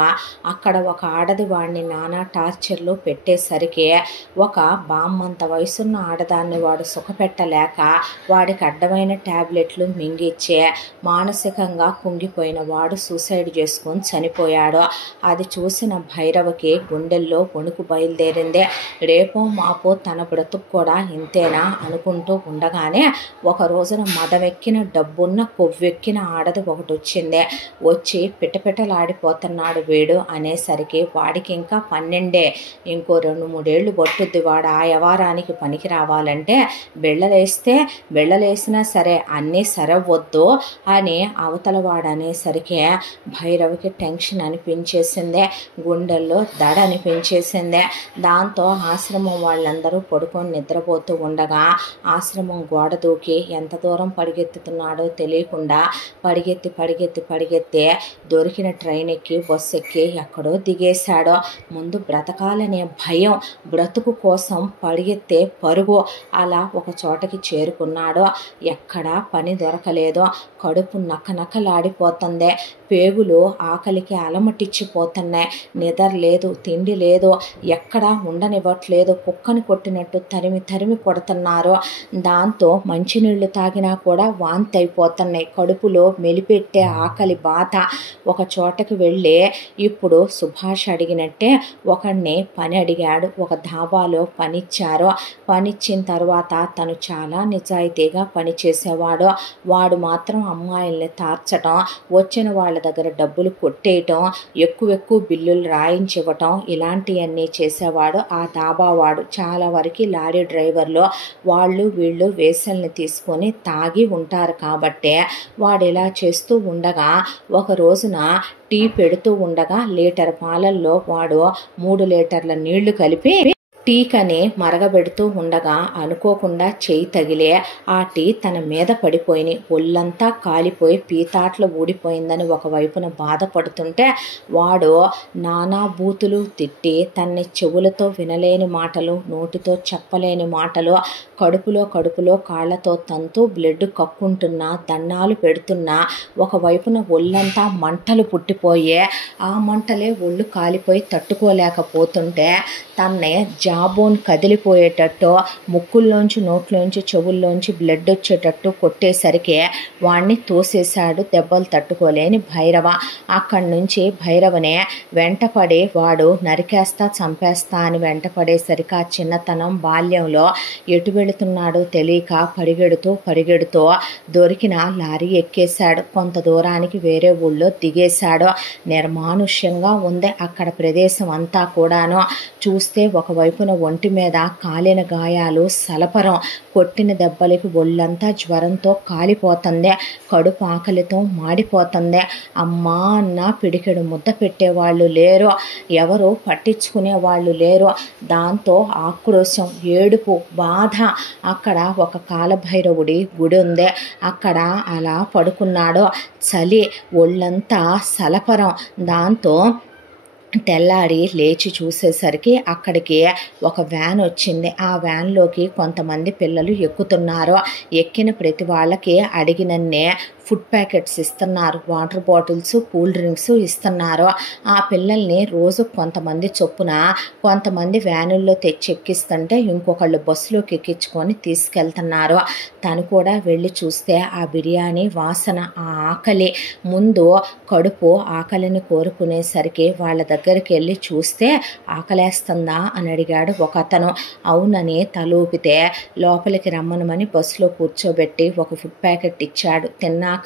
అక్కడ ఒక ఆడది వాడిని నానా టార్చర్లు పెట్టేసరికి ఒక బామ్మంత వయసున్న ఆడదాన్ని వాడు సుఖపెట్టలేక వాడికి అడ్డమైన ట్యాబ్లెట్లు మింగిచ్చే మానసికంగా కుంగిపోయిన వాడు సూసైడ్ చేసుకొని చనిపోయాడు. అది చూసిన భైరవకి గుండెల్లో వణుకు బయలుదేరింది. రేపో మాపో తన బ్రతుకు కూడా ఇంతేనా అనుకుంటూ ఉండగానే ఒక రోజున మదమెక్కిన డబ్బున్న కొవ్వెక్కిన ఆడది ఒకటి వచ్చింది. వచ్చి పిటపిటలాడిపోతున్నాడు వీడు అనేసరికి వాడికి ఇంకా 12, ఇంకో 2-3 ఏళ్ళు పట్టుద్ది వాడు ఆ వ్యవహారానికి పనికి రావాలంటే. బిళ్ళలేసినా సరే అన్నీ సరవద్దు అని అవతల వాడు అనేసరికి భైరవికి టెన్షన్ అనిపించేసిందే, గుండెల్లో దడ అనిపించేసిందే. దాంతో ఆశ్రమం వాళ్ళందరూ పడుకొని నిద్రపోతూ ఉండగా ఆశ్రమం గోడ దూకి ఎంత దూరం పరిగెత్తుతున్నాడో తెలియకుండా పరిగెత్తి పరిగెత్తే దొరికిన ట్రైన్ ఎక్కి బస్సు ఎక్కి ఎక్కడో దిగేశాడో. ముందు బ్రతకాలనే భయం, బ్రతుకు కోసం పరిగెత్తే పరుగు. అలా ఒక చోటకి చేరుకున్నాడో. ఎక్కడా పని దొరకలేదో. కడుపు నకనకలాడిపోతుంది. పేగులు ఆకలికి అలమటిచ్చిపోతున్నాయి. నిద్ర లేదు, తిండి లేదు, ఎక్కడా ఉండనివ్వట్లేదు. కుక్కని కొట్టినట్టు తరిమి తరిమి కొడుతున్నారు. దాంతో మంచినీళ్లు తాగినా కూడా వాంతి అయిపోతున్నాయి. కడుపులో మెలిపెట్టే ఆకలి బాధ. ఒక చోటకి వెళ్ళి ఇప్పుడు సుభాష్ అడిగినట్టే ఒకడిని పని అడిగాడు. ఒక ధాబాలో పనిచ్చారు. పనిచ్చిన తర్వాత తను చాలా నిజాయితీగా పనిచేసేవాడు. వాడు మాత్రం అమ్మాయిల్ని తార్చటం, వచ్చిన వాళ్ళ దగ్గర డబ్బులు కొట్టేయటం, ఎక్కువ బిల్లులు రాయించివ్వటం, ఇలాంటివన్నీ చేసేవాడు ఆ ధాబా వాడు. చాలా వరకు లారీ డ్రైవర్లు వాళ్ళు వీళ్ళు వేసల్ని తీసుకొని తాగి ఉంటారు కాబట్టి వాడు ఇలా చేస్తూ ఉండగా ఒక రోజున టీ పెడుతూ ఉండగా లీటర్ పాలల్లో వాడు 3 లీటర్ల నీళ్లు కలిపి టీకని మరగబెడుతూ ఉండగా అనుకోకుండా చేయి తగిలే ఆ టీ తన మీద పడిపోయి ఒళ్ళంతా కాలిపోయి పీతాట్లు ఊడిపోయిందని ఒకవైపున బాధపడుతుంటే వాడు నానా బూతులు తిట్టి తన్ని చెవులతో వినలేని మాటలు, నోటితో చెప్పలేని మాటలు, కడుపులో కాళ్లతో తంతూ బ్లడ్ కక్కుంటున్నా, దన్నాలు పెడుతున్నా, ఒకవైపున ఒళ్ళంతా మంటలు పుట్టిపోయే ఆ మంటలే ఒళ్ళు కాలిపోయి తట్టుకోలేకపోతుంటే తన్నే జాబోన్ కదిలిపోయేటట్టు, ముక్కుల్లోంచి నోట్లోంచి చెవుల్లోంచి బ్లడ్ వచ్చేటట్టు కొట్టేసరికి వాణ్ణి తోసేశాడు దెబ్బలు తట్టుకోలేని భైరవ. అక్కడి నుంచి భైరవనే వెంటపడి వాడు నరికేస్తా చంపేస్తా అని వెంటపడేసరికి ఆ చిన్నతనం బాల్యంలో ఎటు వెళుతున్నాడో తెలియక పరిగెడుతూ దొరికిన లారీ ఎక్కేశాడు. కొంత దూరానికి వేరే ఊళ్ళో దిగేశాడు. నిర్మానుష్యంగా ఉంది అక్కడ ప్రదేశం అంతా కూడాను. చూస్తే ఒకవైపున ఒంటి మీద కాలిన గాయాలు, సలపరం, కొట్టిన దెబ్బలకి ఒళ్ళంతా జ్వరంతో కాలిపోతుంది. కడుపు ఆకలితో మాడిపోతుంది. అమ్మా అన్న పిడికెడు ముద్ద పెట్టేవాళ్ళు లేరు, ఎవరు పట్టించుకునే వాళ్ళు లేరు. దాంతో ఆక్రోశం, ఏడుపు, బాధ. అక్కడ ఒక కాలభైరవుడి గుడి ఉంది. అక్కడ అలా పడుకున్నాడు. చలి, ఒళ్ళంతా సలపరం. దాంతో తెల్లారి లేచి చూసేసరికి అక్కడికి ఒక వ్యాన్ వచ్చింది. ఆ వ్యాన్లోకి కొంతమంది పిల్లలు ఎక్కుతున్నారు. ఎక్కిన ప్రతి వాళ్ళకి అడిగినన్నే ఫుడ్ ప్యాకెట్స్ ఇస్తున్నారు, వాటర్ బాటిల్స్, కూల్ డ్రింక్స్ ఇస్తున్నారు. ఆ పిల్లల్ని రోజు కొంతమంది చొప్పున కొంతమంది వ్యానుల్లో తెచ్చి ఎక్కిస్తుంటే ఇంకొకళ్ళు బస్సులోకి ఎక్కించుకొని తీసుకెళ్తున్నారు. తను కూడా వెళ్ళి చూస్తే ఆ బిర్యానీ వాసన, ఆ ఆకలి, ముందు కడుపు ఆకలిని కోరుకునేసరికి వాళ్ళ దగ్గరికి వెళ్ళి చూస్తే ఆకలేస్తుందా అని అడిగాడు ఒక అతను. అవునని తలూపితే లోపలికి రమ్మనమని బస్సులో కూర్చోబెట్టి ఒక ఫుడ్ ప్యాకెట్ ఇచ్చాడు. తిన్నాక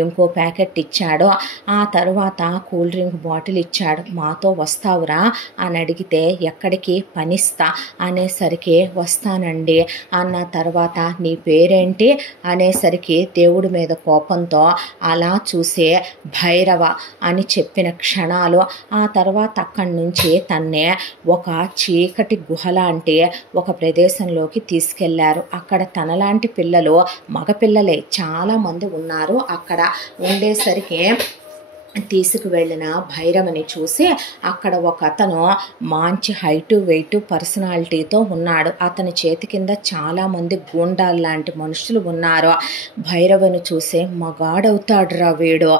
ఇంకో ప్యాకెట్ ఇచ్చాడు. ఆ తర్వాత కూల్ డ్రింక్ బాటిల్ ఇచ్చాడు. మాతో వస్తావురా అని అడిగితే ఎక్కడికి, పనిస్తా అనేసరికి వస్తానండి అన్న తర్వాత నీ పేరేంటి అనేసరికి దేవుడి మీద కోపంతో అలా చూసే భైరవ అని చెప్పిన క్షణాలు. ఆ తర్వాత అక్కడి నుంచి తన్నే ఒక చీకటి గుహలాంటి ఒక ప్రదేశంలోకి తీసుకెళ్లారు. అక్కడ తనలాంటి పిల్లలు, మగపిల్లలే చాలామంది ఉన్నారు. అక్కడ ఉండేసరికి తీసుకువెళ్ళిన భైరవని చూసి అక్కడ ఒక అతను మంచి హైటు వెయిట్ పర్సనాలిటీతో ఉన్నాడు. అతని చేతి కింద చాలామంది గూండాలు లాంటి మనుషులు ఉన్నారు. భైరవను చూసి మగాడవుతాడురా వీడు,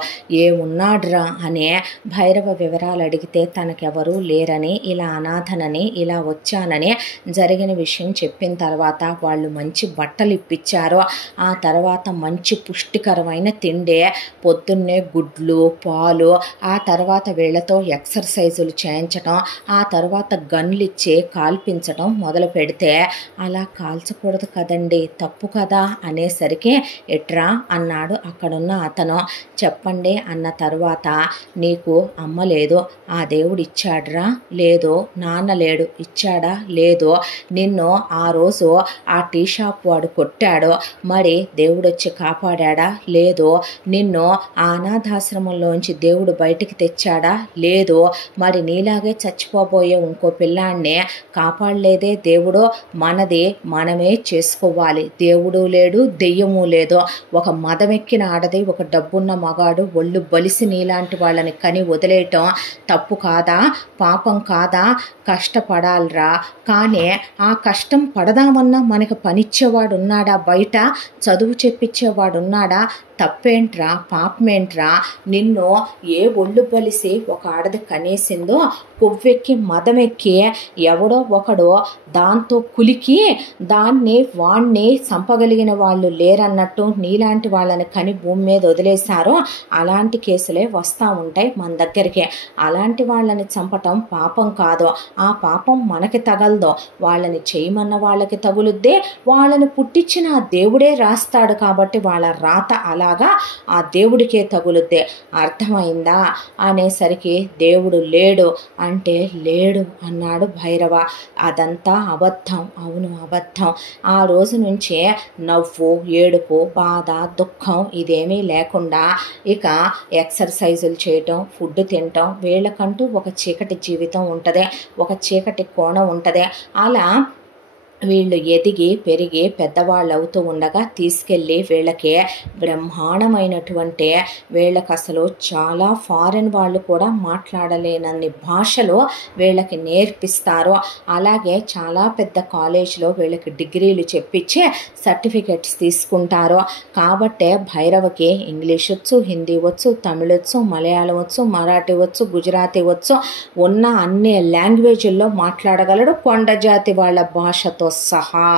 ఏమున్నాడురా అని భైరవ వివరాలు అడిగితే తనకెవరూ లేరని, ఇలా అనాథనని, ఇలా వచ్చానని జరిగిన విషయం చెప్పిన తర్వాత వాళ్ళు మంచి బట్టలు ఇప్పించారు. ఆ తర్వాత మంచి పుష్టికరమైన తిండే, పొద్దున్నే గుడ్లు, పాలు, ఆ తర్వాత వీళ్లతో ఎక్సర్సైజులు చేయించడం, ఆ తర్వాత గన్లు ఇచ్చి కాల్పించడం మొదలు పెడితే అలా కాల్చకూడదు కదండి, తప్పు కదా అనేసరికి ఎట్రా అన్నాడు అక్కడున్న అతను. చెప్పండి అన్న తర్వాత నీకు అమ్మ లేదు, ఆ దేవుడు ఇచ్చాడ్రా? లేదు. నాన్న లేడు, ఇచ్చాడా? లేదు. నిన్ను ఆ రోజు ఆ టీ షాప్ వాడు కొట్టాడు, మరి దేవుడొచ్చి కాపాడా? లేదు. నిన్ను ఆ అనాథాశ్రమంలోంచి నుంచి దేవుడు బయటికి తెచ్చాడా? లేదు. మరి నీలాగే చచ్చిపోబోయే ఇంకో పిల్లాన్నే కాపాడలేదే దేవుడు. మనది మనమే చేసుకోవాలి. దేవుడు లేడు, దెయ్యము లేదు. ఒక మదమెక్కిన ఆడది, ఒక డబ్బున్న మగాడు ఒళ్ళు బలిసి నీలాంటి వాళ్ళని కని వదిలేయటం తప్పు కాదా? పాపం కాదా? కష్టపడాలిరా. కానీ ఆ కష్టం పడదామన్నా మనకు పనిచ్చేవాడు ఉన్నాడా? బయట చదువు చెప్పించేవాడు ఉన్నాడా? తప్పేంట్రా, పాపమేంట్రా? నిన్ను ఏ ఒళ్ళు బలిసి ఒక ఆడది కనేసిందో, కొవ్వెక్కి మదమెక్కి ఎవడో ఒకడో దాంతో కులికి వాణ్ణి చంపగలిగిన వాళ్ళు లేరన్నట్టు నీలాంటి వాళ్ళని కని భూమి మీద వదిలేశారో అలాంటి కేసులే వస్తూ ఉంటాయి మన దగ్గరికి. అలాంటి వాళ్ళని చంపటం పాపం కాదు. ఆ పాపం మనకి తగలదో, వాళ్ళని చేయమన్న వాళ్ళకి తగులుద్దే. వాళ్ళని పుట్టించిన ఆ దేవుడే రాస్తాడు కాబట్టి వాళ్ళ రాత అలాగా ఆ దేవుడికే తగులుద్దే. అర్థమైందా? అనేసరికి దేవుడు లేడు అంటే లేడు అన్నాడు భైరవ. అదంతా అబద్ధం. అవును, అబద్ధం. ఆ రోజు నుంచే నవ్వు, ఏడుపు, బాధ, దుఃఖం ఇదేమీ లేకుండా ఇక ఎక్సర్సైజులు చేయటం, ఫుడ్ తినటం, వీళ్ళకంటూ ఒక చీకటి జీవితం ఉంటుంది, ఒక చీకటి కోణం ఉంటుంది. అలా వీళ్ళు ఎదిగి పెరిగి పెద్దవాళ్ళు అవుతూ ఉండగా తీసుకెళ్ళి వీళ్ళకి బ్రహ్మాండమైనటువంటి, వీళ్ళకి అసలు చాలా ఫారెన్ వాళ్ళు కూడా మాట్లాడలేనన్ని భాషలు వీళ్ళకి నేర్పిస్తారు. అలాగే చాలా పెద్ద కాలేజీలో వీళ్ళకి డిగ్రీలు చెప్పించి సర్టిఫికెట్స్ తీసుకుంటారు. కాబట్టే భైరవకి ఇంగ్లీష్ వచ్చు, హిందీ వచ్చు, తమిళ్ వచ్చు, మలయాళం వచ్చు, మరాఠీ వచ్చు, గుజరాతీ వచ్చు, ఉన్న అన్ని లాంగ్వేజ్ల్లో మాట్లాడగలడు. కొండజాతి వాళ్ళ భాషతో సహా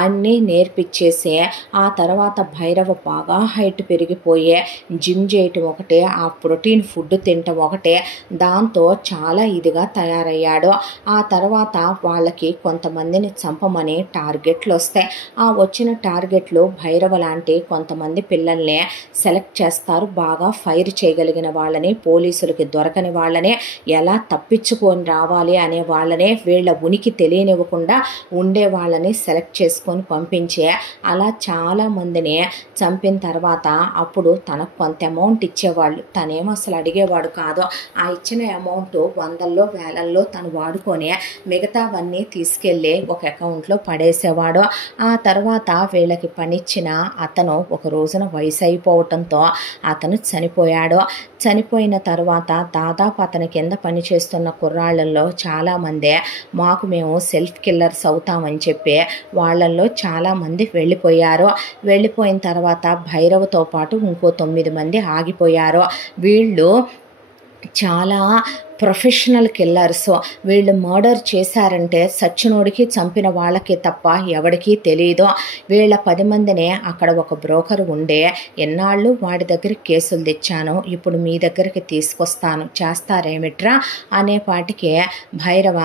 అన్నీ నేర్పించేసి ఆ తర్వాత భైరవ బాగా హైట్ పెరిగిపోయే జిమ్ చేయటం ఒకటే, ఆ ప్రోటీన్ ఫుడ్ తినటం ఒకటే, దాంతో చాలా ఇదిగా తయారయ్యాడు. ఆ తర్వాత వాళ్ళకి కొంతమందిని చంపమని టార్గెట్లు వస్తాయి. ఆ వచ్చిన టార్గెట్లు భైరవ లాంటి కొంతమంది పిల్లల్ని సెలెక్ట్ చేస్తారు. బాగా ఫైర్ చేయగలిగిన వాళ్ళని, పోలీసులకి దొరకని వాళ్ళని, ఎలా తప్పించుకొని రావాలి అనే వాళ్ళనే, వీళ్ళ ఉనికి తెలియనివ్వకుండా ఉండే వాళ్ళని సెలెక్ట్ చేసుకొని పంపించే, అలా చాలామందిని చంపిన తర్వాత అప్పుడు తనకు కొంత అమౌంట్ ఇచ్చేవాళ్ళు. తనేమో అసలు అడిగేవాడు కాదు. ఆ ఇచ్చిన అమౌంట్ వందల్లో వేలల్లో తను వాడుకొని మిగతావన్నీ తీసుకెళ్ళి ఒక అకౌంట్లో పడేసేవాడు. ఆ తర్వాత వీళ్ళకి పనిచ్చిన అతను ఒక రోజున వయసు అయిపోవటంతో అతను చనిపోయాడు. చనిపోయిన తర్వాత దాదాపు అతని కింద పనిచేస్తున్న కుర్రాళ్ళల్లో చాలామంది మేము సెల్ఫ్ కిల్లర్స్ అవుతామని చెప్పి వాళ్ళల్లో చాలామంది వెళ్ళిపోయారు. వెళ్ళిపోయిన తర్వాత భైరవతో పాటు ఇంకో 9 మంది ఆగిపోయారు. వీళ్ళు చాలా ప్రొఫెషనల్ కిల్లర్స్. వీళ్ళు మర్డర్ చేశారంటే సచ్చినోడికి చంపిన వాళ్ళకి తప్ప ఎవడికి తెలియదు. వీళ్ళ 10 మందినే అక్కడ ఒక బ్రోకర్ ఉండే, ఎన్నాళ్ళు వాడి దగ్గర కేసులు తెచ్చాను, ఇప్పుడు మీ దగ్గరికి తీసుకొస్తాను, చేస్తారేమిట్రా అనేపాటికి భైరవ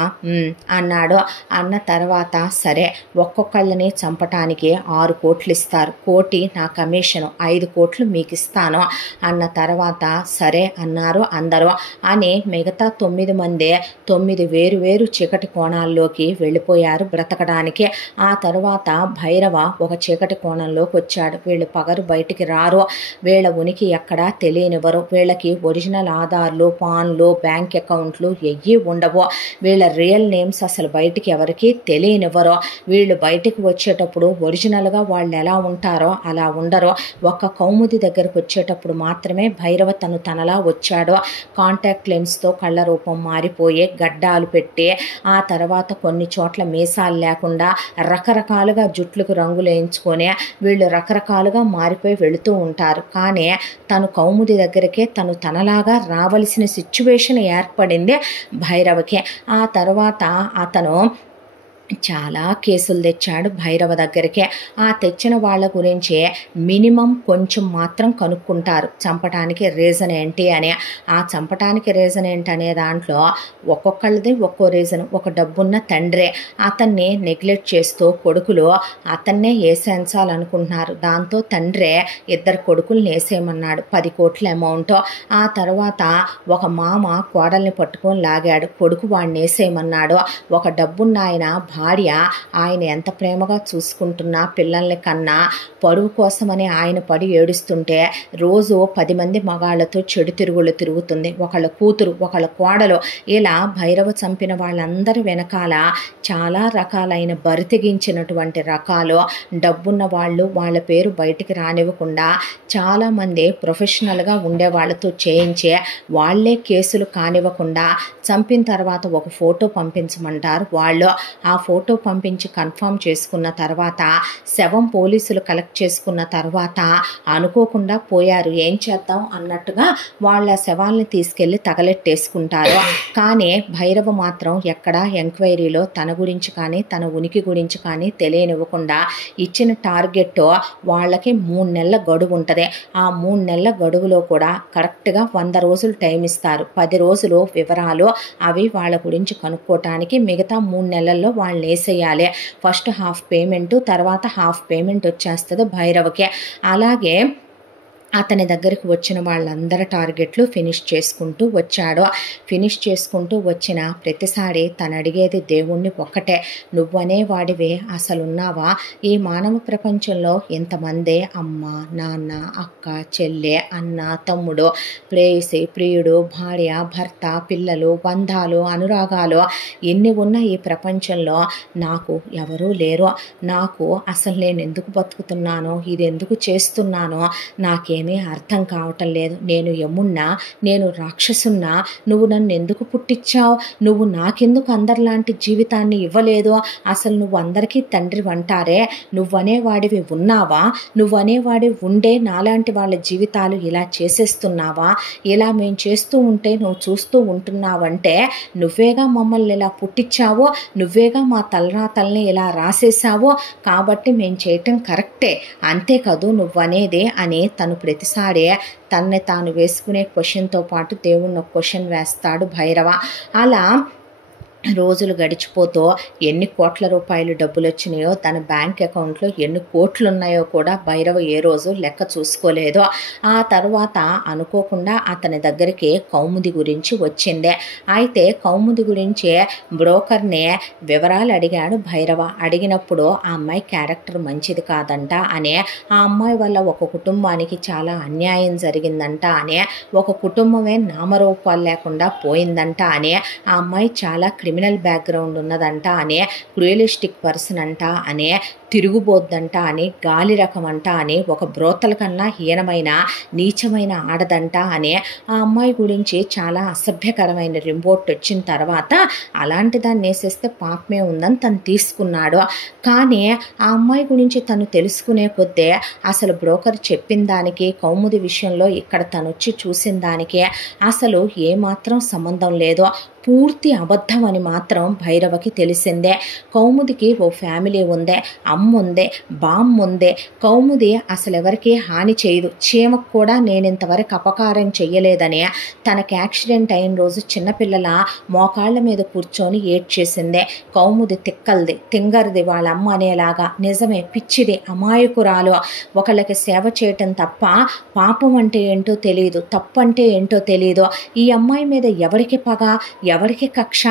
అన్నాడు. అన్న తర్వాత సరే ఒక్కొక్కళ్ళని చంపటానికి 6 కోట్లు ఇస్తారు, కోటి నా కమిషను, 5 కోట్లు మీకు ఇస్తాను అన్న తర్వాత సరే అన్నారు అందరూ. అని మిగతా 9 మంది 9 వేరు చీకటి కోణాల్లోకి వెళ్ళిపోయారు బ్రతకడానికి. ఆ తర్వాత భైరవ ఒక చీకటి కోణంలోకి వచ్చాడు. వీళ్ళు పగరు బయటికి రారు, వీళ్ళ ఉనికి ఎక్కడా తెలియనివ్వరు. వీళ్ళకి ఒరిజినల్ ఆధార్లు, పాన్లు, బ్యాంక్ అకౌంట్లు ఎయ్యి ఉండవు. వీళ్ళ రియల్ నేమ్స్ అసలు బయటికి ఎవరికి తెలియనివ్వరు. వీళ్ళు బయటికి వచ్చేటప్పుడు ఒరిజినల్గా వాళ్ళు ఎలా ఉంటారో అలా ఉండరు. ఒక్క కౌముది దగ్గరకు వచ్చేటప్పుడు మాత్రమే భైరవ తనలా వచ్చాడు. కాంటాక్ట్ లెన్స్తో కళ్ళ రూపం మారిపోయే, గడ్డాలు పెట్టి, ఆ తర్వాత కొన్ని చోట్ల మీసాలు లేకుండా రకరకాలుగా జుట్లకు రంగులు వేయించుకొని వీళ్ళు రకరకాలుగా మారిపోయి వెళుతూ ఉంటారు. కానీ తను కౌముది దగ్గరికే తనలాగా రావలసిన సిచ్యువేషన్ ఏర్పడింది భైరవకి. ఆ తర్వాత అతను చాలా కేసులు తెచ్చాడు భైరవ దగ్గరికి. ఆ తెచ్చిన వాళ్ళ గురించి మినిమం కొంచెం మాత్రం కనుక్కుంటారు చంపటానికి రీజన్ ఏంటి అని. ఆ చంపటానికి రీజన్ ఏంటనే దాంట్లో ఒక్కొక్కళ్ళది ఒక్కో రీజన్. ఒక డబ్బున్న తండ్రే అతన్ని నెగ్లెక్ట్ చేస్తూ కొడుకులు అతన్నే వేసేయించాలనుకుంటున్నారు. దాంతో తండ్రే 2 కొడుకుల్ని వేసేయమన్నాడు, 10 కోట్ల అమౌంట్. ఆ తర్వాత ఒక మామ కోడల్ని పట్టుకొని లాగాడు, కొడుకు వాడిని వేసేయమన్నాడు. ఒక డబ్బున్న ఆయన భార్య ఆయన ఎంత ప్రేమగా చూసుకుంటున్నా పిల్లల్ని కన్నా పరువు కోసమని ఆయన పడి ఏడుస్తుంటే రోజు 10 మంది మగాళ్ళతో చెడు తిరుగుళ్ళు తిరుగుతుంది. ఒకళ్ళ కూతురు, ఒకళ్ళ కోడలు, ఇలా భైరవ చంపిన వాళ్ళందరి వెనకాల చాలా రకాలైన బరితెగించినటువంటి రకాలు డబ్బున్న వాళ్ళు వాళ్ళ పేరు బయటికి రానివ్వకుండా చాలామంది ప్రొఫెషనల్గా ఉండే వాళ్ళతో చేయించే వాళ్ళే కేసులు కానివ్వకుండా చంపిన తర్వాత ఒక ఫోటో పంపించమంటారు. వాళ్ళు ఆ ఫోటో పంపించి కన్ఫర్మ్ చేసుకున్న తర్వాత శవం పోలీసులు కలెక్ట్ చేసుకున్న తర్వాత అనుకోకుండా పోయారు, ఏం చేద్దాం అన్నట్టుగా వాళ్ళ శవాల్ని తీసుకెళ్లి తగలెట్టేసుకుంటారు. కానీ భైరవ మాత్రం ఎక్కడా ఎంక్వైరీలో తన గురించి కానీ తన ఉనికి గురించి కానీ తెలియనివ్వకుండా ఇచ్చిన టార్గెట్ వాళ్ళకి 3 నెలల గడువు ఉంటుంది. ఆ 3 నెలల గడువులో కూడా కరెక్ట్గా 100 రోజులు టైం ఇస్తారు. 10 రోజులు వివరాలు అవి వాళ్ళ గురించి కనుక్కోవటానికి, మిగతా 3 నెలల్లో వాళ్ళని వేసేయాలి. ఫస్ట్ హాఫ్ పేమెంట్, తర్వాత హాఫ్ పేమెంట్ వచ్చేస్తుంది భైరవకే. అలాగే అతని దగ్గరికి వచ్చిన వాళ్ళందరి టార్గెట్లు ఫినిష్ చేసుకుంటూ వచ్చాడు. ఫినిష్ చేసుకుంటూ వచ్చిన ప్రతిసారి తను అడిగేది దేవుణ్ణి ఒక్కటే, నువ్వనే వాడివే అసలున్నావా? ఈ మానవ ప్రపంచంలో ఎంతమందే అమ్మ, నాన్న, అక్క, చెల్లె, అన్న, తమ్ముడు, ప్రేయసి, ప్రియుడు, భార్య, భర్త, పిల్లలు, బంధాలు, అనురాగాలు ఎన్ని ఉన్న ఈ ప్రపంచంలో నాకు ఎవరూ లేరు. నాకు అసలు నేను ఎందుకు బతుకుతున్నానో, ఇది ఎందుకు చేస్తున్నానో నాకేమీ అర్థం కావటం లేదు. నేను యమున్నా, నేను రాక్షసున్నా, నువ్వు నన్ను ఎందుకు పుట్టించావు? నువ్వు నాకెందుకు అందరిలాంటి జీవితాన్ని ఇవ్వలేదు? అసలు నువ్వు అందరికీ తండ్రి అంటారే, నువ్వనేవాడివి ఉన్నావా? నువ్వనేవాడివి ఉండే నాలాంటి వాళ్ళ జీవితాలు ఇలా చేసేస్తున్నావా? ఇలా మేము చేస్తూ ఉంటే నువ్వు చూస్తూ ఉంటున్నావంటే నువ్వేగా మమ్మల్ని ఇలా పుట్టించావు, నువ్వేగా మా తలరాతల్ని ఇలా రాసేసావు, కాబట్టి మేము చేయటం కరెక్టే, అంతే కదూ నువ్వనేదే అని తను ప్రతిసారి తనని తాను వేసుకునే క్వశ్చన్తో పాటు దేవుణ్ణి ఒక క్వశ్చన్ వేస్తాడు భైరవ. అలా రోజులు గడిచిపోతూ ఎన్ని కోట్ల రూపాయలు డబ్బులు వచ్చినాయో, తన బ్యాంక్ అకౌంట్లో ఎన్ని కోట్లు ఉన్నాయో కూడా భైరవ ఏ రోజు లెక్క చూసుకోలేదు. ఆ తర్వాత అనుకోకుండా అతని దగ్గరికి కౌముది గురించి వచ్చిందే. అయితే కౌముది గురించి బ్రోకర్ని వివరాలు అడిగాడు భైరవ. అడిగినప్పుడు ఆ అమ్మాయి క్యారెక్టర్ మంచిది కాదంట అనే, ఆ అమ్మాయి వల్ల ఒక కుటుంబానికి చాలా అన్యాయం జరిగిందంట అనే, ఒక కుటుంబమే నామరూపాలు లేకుండా పోయిందంట అనే, ఆ అమ్మాయి చాలా క్రిమినల్ బ్యాక్గ్రౌండ్ ఉన్నదంట అనే, క్రూయలిస్టిక్ పర్సన్ అంట అనే, తిరుగుబోద్దంట అని, గాలి రకం అంట అని, ఒక బ్రోతల కన్నా హీనమైన నీచమైన ఆడదంట అనే, ఆ అమ్మాయి గురించి చాలా అసభ్యకరమైన రిపోర్ట్ వచ్చిన తర్వాత అలాంటి దాన్ని వేసేస్తే పాపమే ఉందని తను తీసుకున్నాడు. కానీ ఆ అమ్మాయి గురించి తను తెలుసుకునే కొద్దే అసలు బ్రోకర్ చెప్పిన దానికి కౌముది విషయంలో ఇక్కడ తను వచ్చి చూసిన దానికి అసలు ఏమాత్రం సంబంధం లేదు, పూర్తి అబద్ధం అని మాత్రం భైరవకి తెలిసిందే. కౌముదికి ఓ ఫ్యామిలీ ఉందే, అమ్మ ఉందే, బామ్మ ఉందే. కౌముది అసలు ఎవరికి హాని చేయదు, చీమకు కూడా నేను ఇంతవరకు అపకారం చెయ్యలేదని తనకి యాక్సిడెంట్ అయిన రోజు చిన్నపిల్లల మోకాళ్ళ మీద కూర్చొని ఏడ్చేసిందే. కౌముది తిక్కల్ది, తింగర్ది వాళ్ళ అమ్మ అనేలాగా. నిజమే, పిచ్చిది, అమాయకురాలు, ఒకళ్ళకి సేవ చేయటం తప్ప పాపం అంటే ఏంటో తెలియదు, తప్పు అంటే ఏంటో తెలియదు. ఈ అమ్మాయి మీద ఎవరికి పగ, ఎవరికి కక్ష,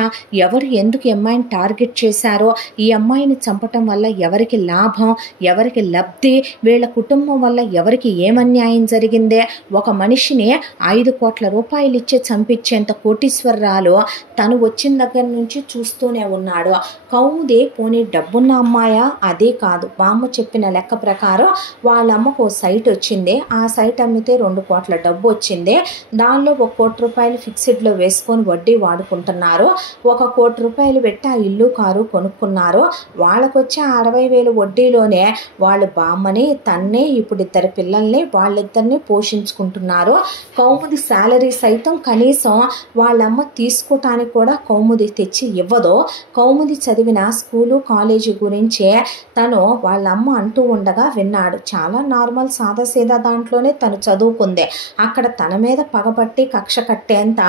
ఎవరు ఎందుకు అమ్మాయిని టార్గెట్ చేశారో, ఈ అమ్మాయిని చంపటం వల్ల ఎవరికి లాభం, ఎవరికి లబ్ధి, వీళ్ళ కుటుంబం వల్ల ఎవరికి ఏమన్యాయం జరిగిందే. ఒక మనిషిని 5 కోట్ల రూపాయలు ఇచ్చి చంపించేంత కోటీశ్వరరాలు తను వచ్చిన దగ్గర నుంచి చూస్తూనే ఉన్నాడు. కౌముది పోనీ డబ్బున్న అమ్మాయా? అదే కాదు. బామ్మ చెప్పిన లెక్క ప్రకారం వాళ్ళ అమ్మకు సైట్ వచ్చింది, ఆ సైట్ అమ్మితే 2 కోట్ల డబ్బు వచ్చింది. దానిలో 1 కోటి రూపాయలు ఫిక్స్డ్లో వేసుకొని వడ్డీ వాడుకుంటున్నారు. 1 కోటి రూపాయలు పెట్టి ఆ ఇల్లు కారు కొనుక్కున్నారు. వాళ్ళకొచ్చే 60,000 వడ్డీలోనే వాళ్ళు బామ్మని, తన్నే, ఇప్పుడు 2 పిల్లల్ని, వాళ్ళిద్దరిని పోషించుకుంటున్నారు. కౌముది శాలరీ సైతం కనీసం వాళ్ళమ్మ తీసుకోవటానికి కూడా కౌముది తెచ్చి ఇవ్వదు. కౌముది చదివిన స్కూలు కాలేజీ గురించే తను వాళ్ళమ్మ అంటూ ఉండగా విన్నాడు. చాలా నార్మల్ సాదాసీదా దాంట్లోనే తను చదువుకుంది. అక్కడ తన మీద పగబట్టి కక్ష కట్టేంత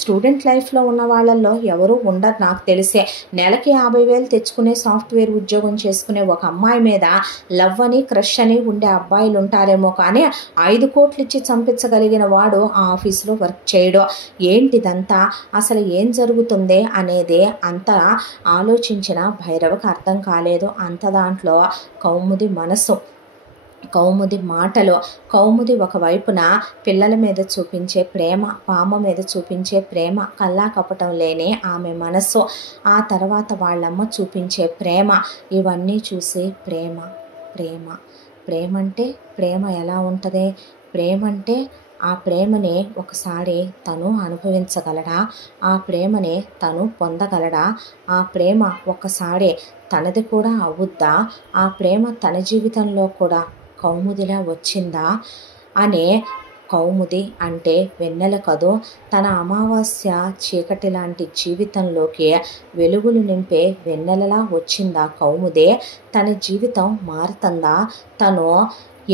స్టూడెంట్ లైఫ్లో ఉన్న వాళ్ళల్లో ఎవరు ఉండరు నాకు తెలిసే. నెలకి 50,000 తెచ్చుకునే సాఫ్ట్వేర్ ఉద్యోగం చేసుకునే ఒక అమ్మాయి మీద లవ్ అని క్రష్ అని ఉండే అబ్బాయిలు ఉంటారేమో, కానీ 5 కోట్లు ఇచ్చి చంపించగలిగిన వాడు ఆ ఆఫీసులో వర్క్ చేయడు. ఏంటిదంతా, అసలు ఏం జరుగుతుంది అనేది అంత ఆలోచించిన భైరవకు అర్థం కాలేదు. అంత దాంట్లో కౌముది మనసు, కౌముది మాటలు, కౌముది ఒకవైపున పిల్లల మీద చూపించే ప్రేమ, బామ్మ మీద చూపించే ప్రేమ, కల్లా కపటం లేని ఆమె మనసు, ఆ తర్వాత వాళ్ళమ్మ చూపించే ప్రేమ, ఇవన్నీ చూసి ప్రేమ ప్రేమ ప్రేమ అంటే ప్రేమ ఎలా ఉంటుంది? ప్రేమ అంటే ఆ ప్రేమని ఒకసారి తను అనుభవించగలడా? ఆ ప్రేమని తను పొందగలడా? ఆ ప్రేమ ఒకసారి తనది కూడా అవుద్దా? ఆ ప్రేమ తన జీవితంలో కూడా కౌముదిలా వచ్చిందా అనే. కౌముది అంటే వెన్నెల కదో, తన అమావాస్య చీకటి లాంటి జీవితంలోకి వెలుగులు నింపే వెన్నెలలా వచ్చిందా కౌముదే? తన జీవితం మారుతుందా? తను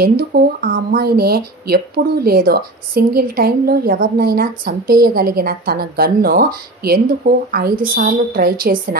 ఎందుకు ఆ అమ్మాయినే ఎప్పుడూ లేదో సింగిల్ టైంలో ఎవరినైనా చంపేయగలిగిన తన గన్ను ఎందుకు 5 సార్లు ట్రై చేసిన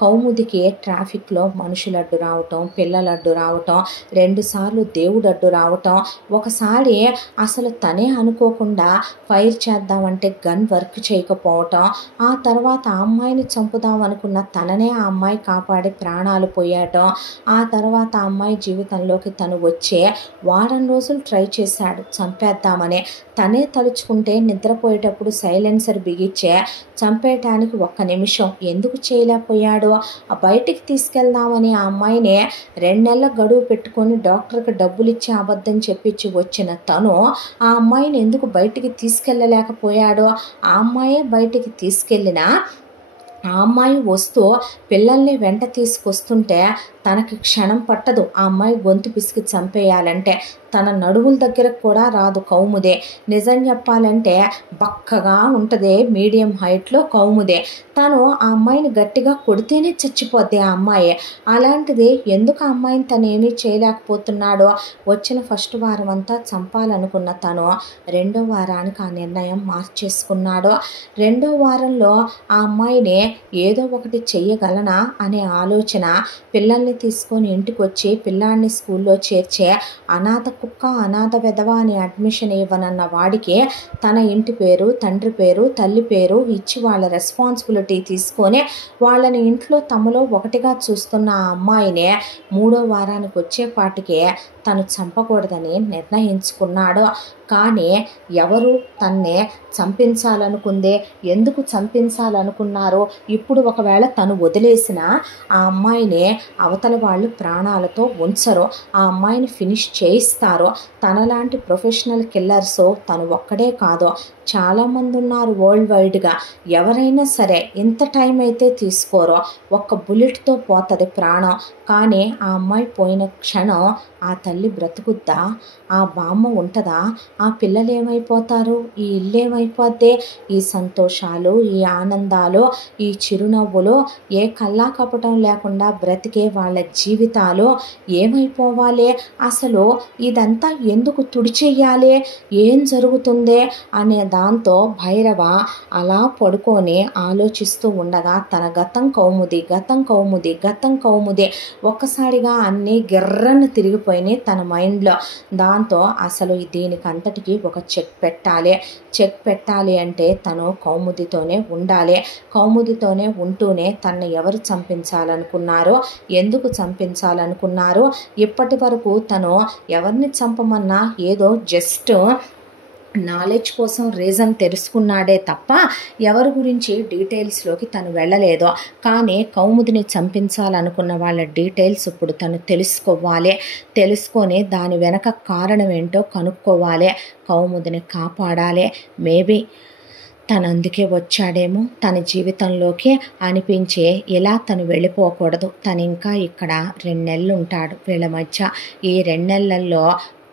కౌముదికి ట్రాఫిక్లో మనుషులు అడ్డు రావటం, పిల్లలు అడ్డు రావటం, 2 సార్లు దేవుడు అడ్డు రావటం, ఒకసారి అసలు తనే అనుకోకుండా ఫైర్ చేద్దామంటే గన్ వర్క్ చేయకపోవటం, ఆ తర్వాత ఆ అమ్మాయిని చంపుదాం అనుకున్న తననే ఆ అమ్మాయి కాపాడి ప్రాణాలు పోయటం, ఆ తర్వాత ఆ అమ్మాయి జీవితంలోకి తను వచ్చే వారం రోజులు ట్రై చేశాడు చంపేద్దామని. తనే తలుచుకుంటే నిద్రపోయేటప్పుడు సైలెన్సర్ బిగించే చంపేయటానికి 1 నిమిషం ఎందుకు చేయలేకపోయాడు? బయటికి తీసుకెళ్దామని ఆ అమ్మాయిని 2 నెలల గడువు పెట్టుకొని డాక్టర్కి డబ్బులు ఇచ్చి అబద్ధం చెప్పించి వచ్చిన తను ఆ అమ్మాయిని ఎందుకు బయటికి తీసుకెళ్ళలేకపోయాడు? ఆ అమ్మాయే బయటికి తీసుకెళ్ళినా ఆ అమ్మాయి వస్తూ పిల్లల్ని వెంట తీసుకొస్తుంటే తనకి క్షణం పట్టదు ఆ అమ్మాయి గొంతు పిసికి చంపేయాలంటే. తన నడుముల దగ్గరకు కూడా రాదు కౌముదే. నిజం చెప్పాలంటే బక్కగా ఉంటుంది, మీడియం హైట్లో కౌముదే. తను ఆ అమ్మాయిని గట్టిగా కొడితేనే చచ్చిపోద్ది ఆ అమ్మాయి. అలాంటిది ఎందుకు ఆ అమ్మాయిని తను ఏమీ చేయలేకపోతున్నాడో? వచ్చిన ఫస్ట్ వారం అంతా చంపాలనుకున్న తను 2వ వారానికి ఆ నిర్ణయం మార్చేసుకున్నాడు. 2వ వారంలో ఆ అమ్మాయిని ఏదో ఒకటి చెయ్యగలనా అనే ఆలోచన, పిల్లల్ని తీసుకొని ఇంటికి వచ్చి పిల్లాడిని స్కూల్లో చేర్చే అనాథ కుక్క అనాథ వెధవ అని అడ్మిషన్ ఇవ్వనన్న వాడికి తన ఇంటి పేరు, తండ్రి పేరు, తల్లి పేరు ఇచ్చి వాళ్ళ రెస్పాన్సిబిలిటీ తీసుకొని వాళ్ళని ఇంట్లో తమలో ఒకటిగా చూస్తున్న ఆ అమ్మాయిని 3వ వారానికి వచ్చేపాటికే తను చంపకూడదని నిర్ణయించుకున్నాడు. కానీ ఎవరు తన్నే చంపించాలనుకుందే, ఎందుకు చంపించాలనుకున్నారో, ఇప్పుడు ఒకవేళ తను వదిలేసిన ఆ అమ్మాయిని అవతల వాళ్ళు ప్రాణాలతో ఉంచరు, ఆ అమ్మాయిని ఫినిష్ చేయిస్తారు. తనలాంటి ప్రొఫెషనల్ కిల్లర్స్ తను ఒక్కడే కాదు, చాలామంది ఉన్నారు వరల్డ్ వైడ్గా. ఎవరైనా సరే ఎంత టైం అయితే తీసుకోరో, ఒక్క బుల్లెట్తో పోతుంది ప్రాణం. కానీ ఆ అమ్మాయి పోయిన క్షణం ఆ తల్లి బ్రతుకుద్దా? ఆ బామ్మ ఉంటుందా? ఆ పిల్లలు ఏమైపోతారు? ఈ ఇల్లు ఏమైపోద్ది? ఈ సంతోషాలు, ఈ ఆనందాలు, ఈ చిరునవ్వులు, ఏ కల్లా కపటం లేకుండా బ్రతికే వాళ్ళ జీవితాలు ఏమైపోవాలి? అసలు ఇదంతా ఎందుకు తుడిచెయ్యాలి? ఏం జరుగుతుంది అనే దాంతో భైరవ అలా పడుకొని ఆలోచిస్తూ ఉండగా తన గతం కౌముది, గతం కౌముది, గతం కౌముది ఒక్కసారిగా అన్నీ గిర్రను తిరిగిపోయినాయి తన మైండ్లో. దాంతో అసలు దీనికంతటికి ఒక చెక్ పెట్టాలి అంటే తను కౌముదితోనే ఉండాలి. కౌముదితోనే ఉంటూనే తనని ఎవరు చంపించాలనుకున్నారో, ఎందుకు చంపించాలనుకున్నారో, ఇప్పటి వరకు తను ఎవరిని చంపమన్నా ఏదో జస్ట్ నాలెడ్జ్ కోసం రీజన్ తెలుసుకున్నాడే తప్ప ఎవరి గురించి డీటెయిల్స్లోకి తను వెళ్ళలేదు. కానీ కౌముదిని చంపించాలనుకున్న వాళ్ళ డీటెయిల్స్ ఇప్పుడు తను తెలుసుకొని దాని వెనక కారణం ఏంటో కనుక్కోవాలి, కౌముదిని కాపాడాలి. మేబీ తను అందుకే వచ్చాడేమో తన జీవితంలోకి అనిపించే. ఇలా తను వెళ్ళిపోకూడదు, తను ఇంకా ఇక్కడ 2 నెలలు ఉంటాడు వీళ్ళ మధ్య. ఈ 2 నెలల్లో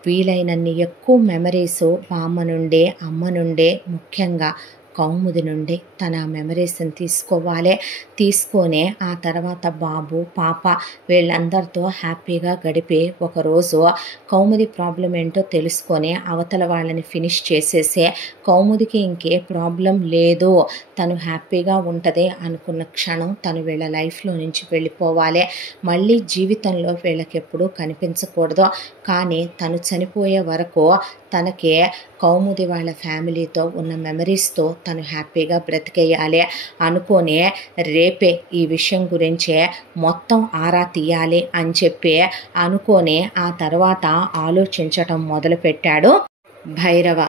వీలైనన్ని ఎక్కువ మెమరీస్ బామ్మ నుండే, అమ్మ నుండే, ముఖ్యంగా కౌముది నుండి తన మెమరీస్ని తీసుకొని ఆ తర్వాత బాబు పాప వీళ్ళందరితో హ్యాపీగా గడిపి ఒకరోజు కౌముది ప్రాబ్లం ఏంటో తెలుసుకొని అవతల వాళ్ళని ఫినిష్ చేసేసే కౌముదికి ఇంకే ప్రాబ్లం లేదు, తను హ్యాపీగా ఉంటుంది అనుకున్న క్షణం తను వీళ్ళ లైఫ్లో నుంచి వెళ్ళిపోవాలి. మళ్ళీ జీవితంలో వీళ్ళకి ఎప్పుడూ కనిపించకూడదు. కానీ తను చనిపోయే వరకు తనకి కౌముది వాళ్ళ ఫ్యామిలీతో ఉన్న మెమరీస్తో తను హ్యాపీగా బ్రతికేయాలి అనుకొని రేపే ఈ విషయం గురించే మొత్తం ఆరా తీయాలి అని చెప్పి అనుకొని ఆ తర్వాత ఆలోచించటం మొదలుపెట్టాడు భైరవ.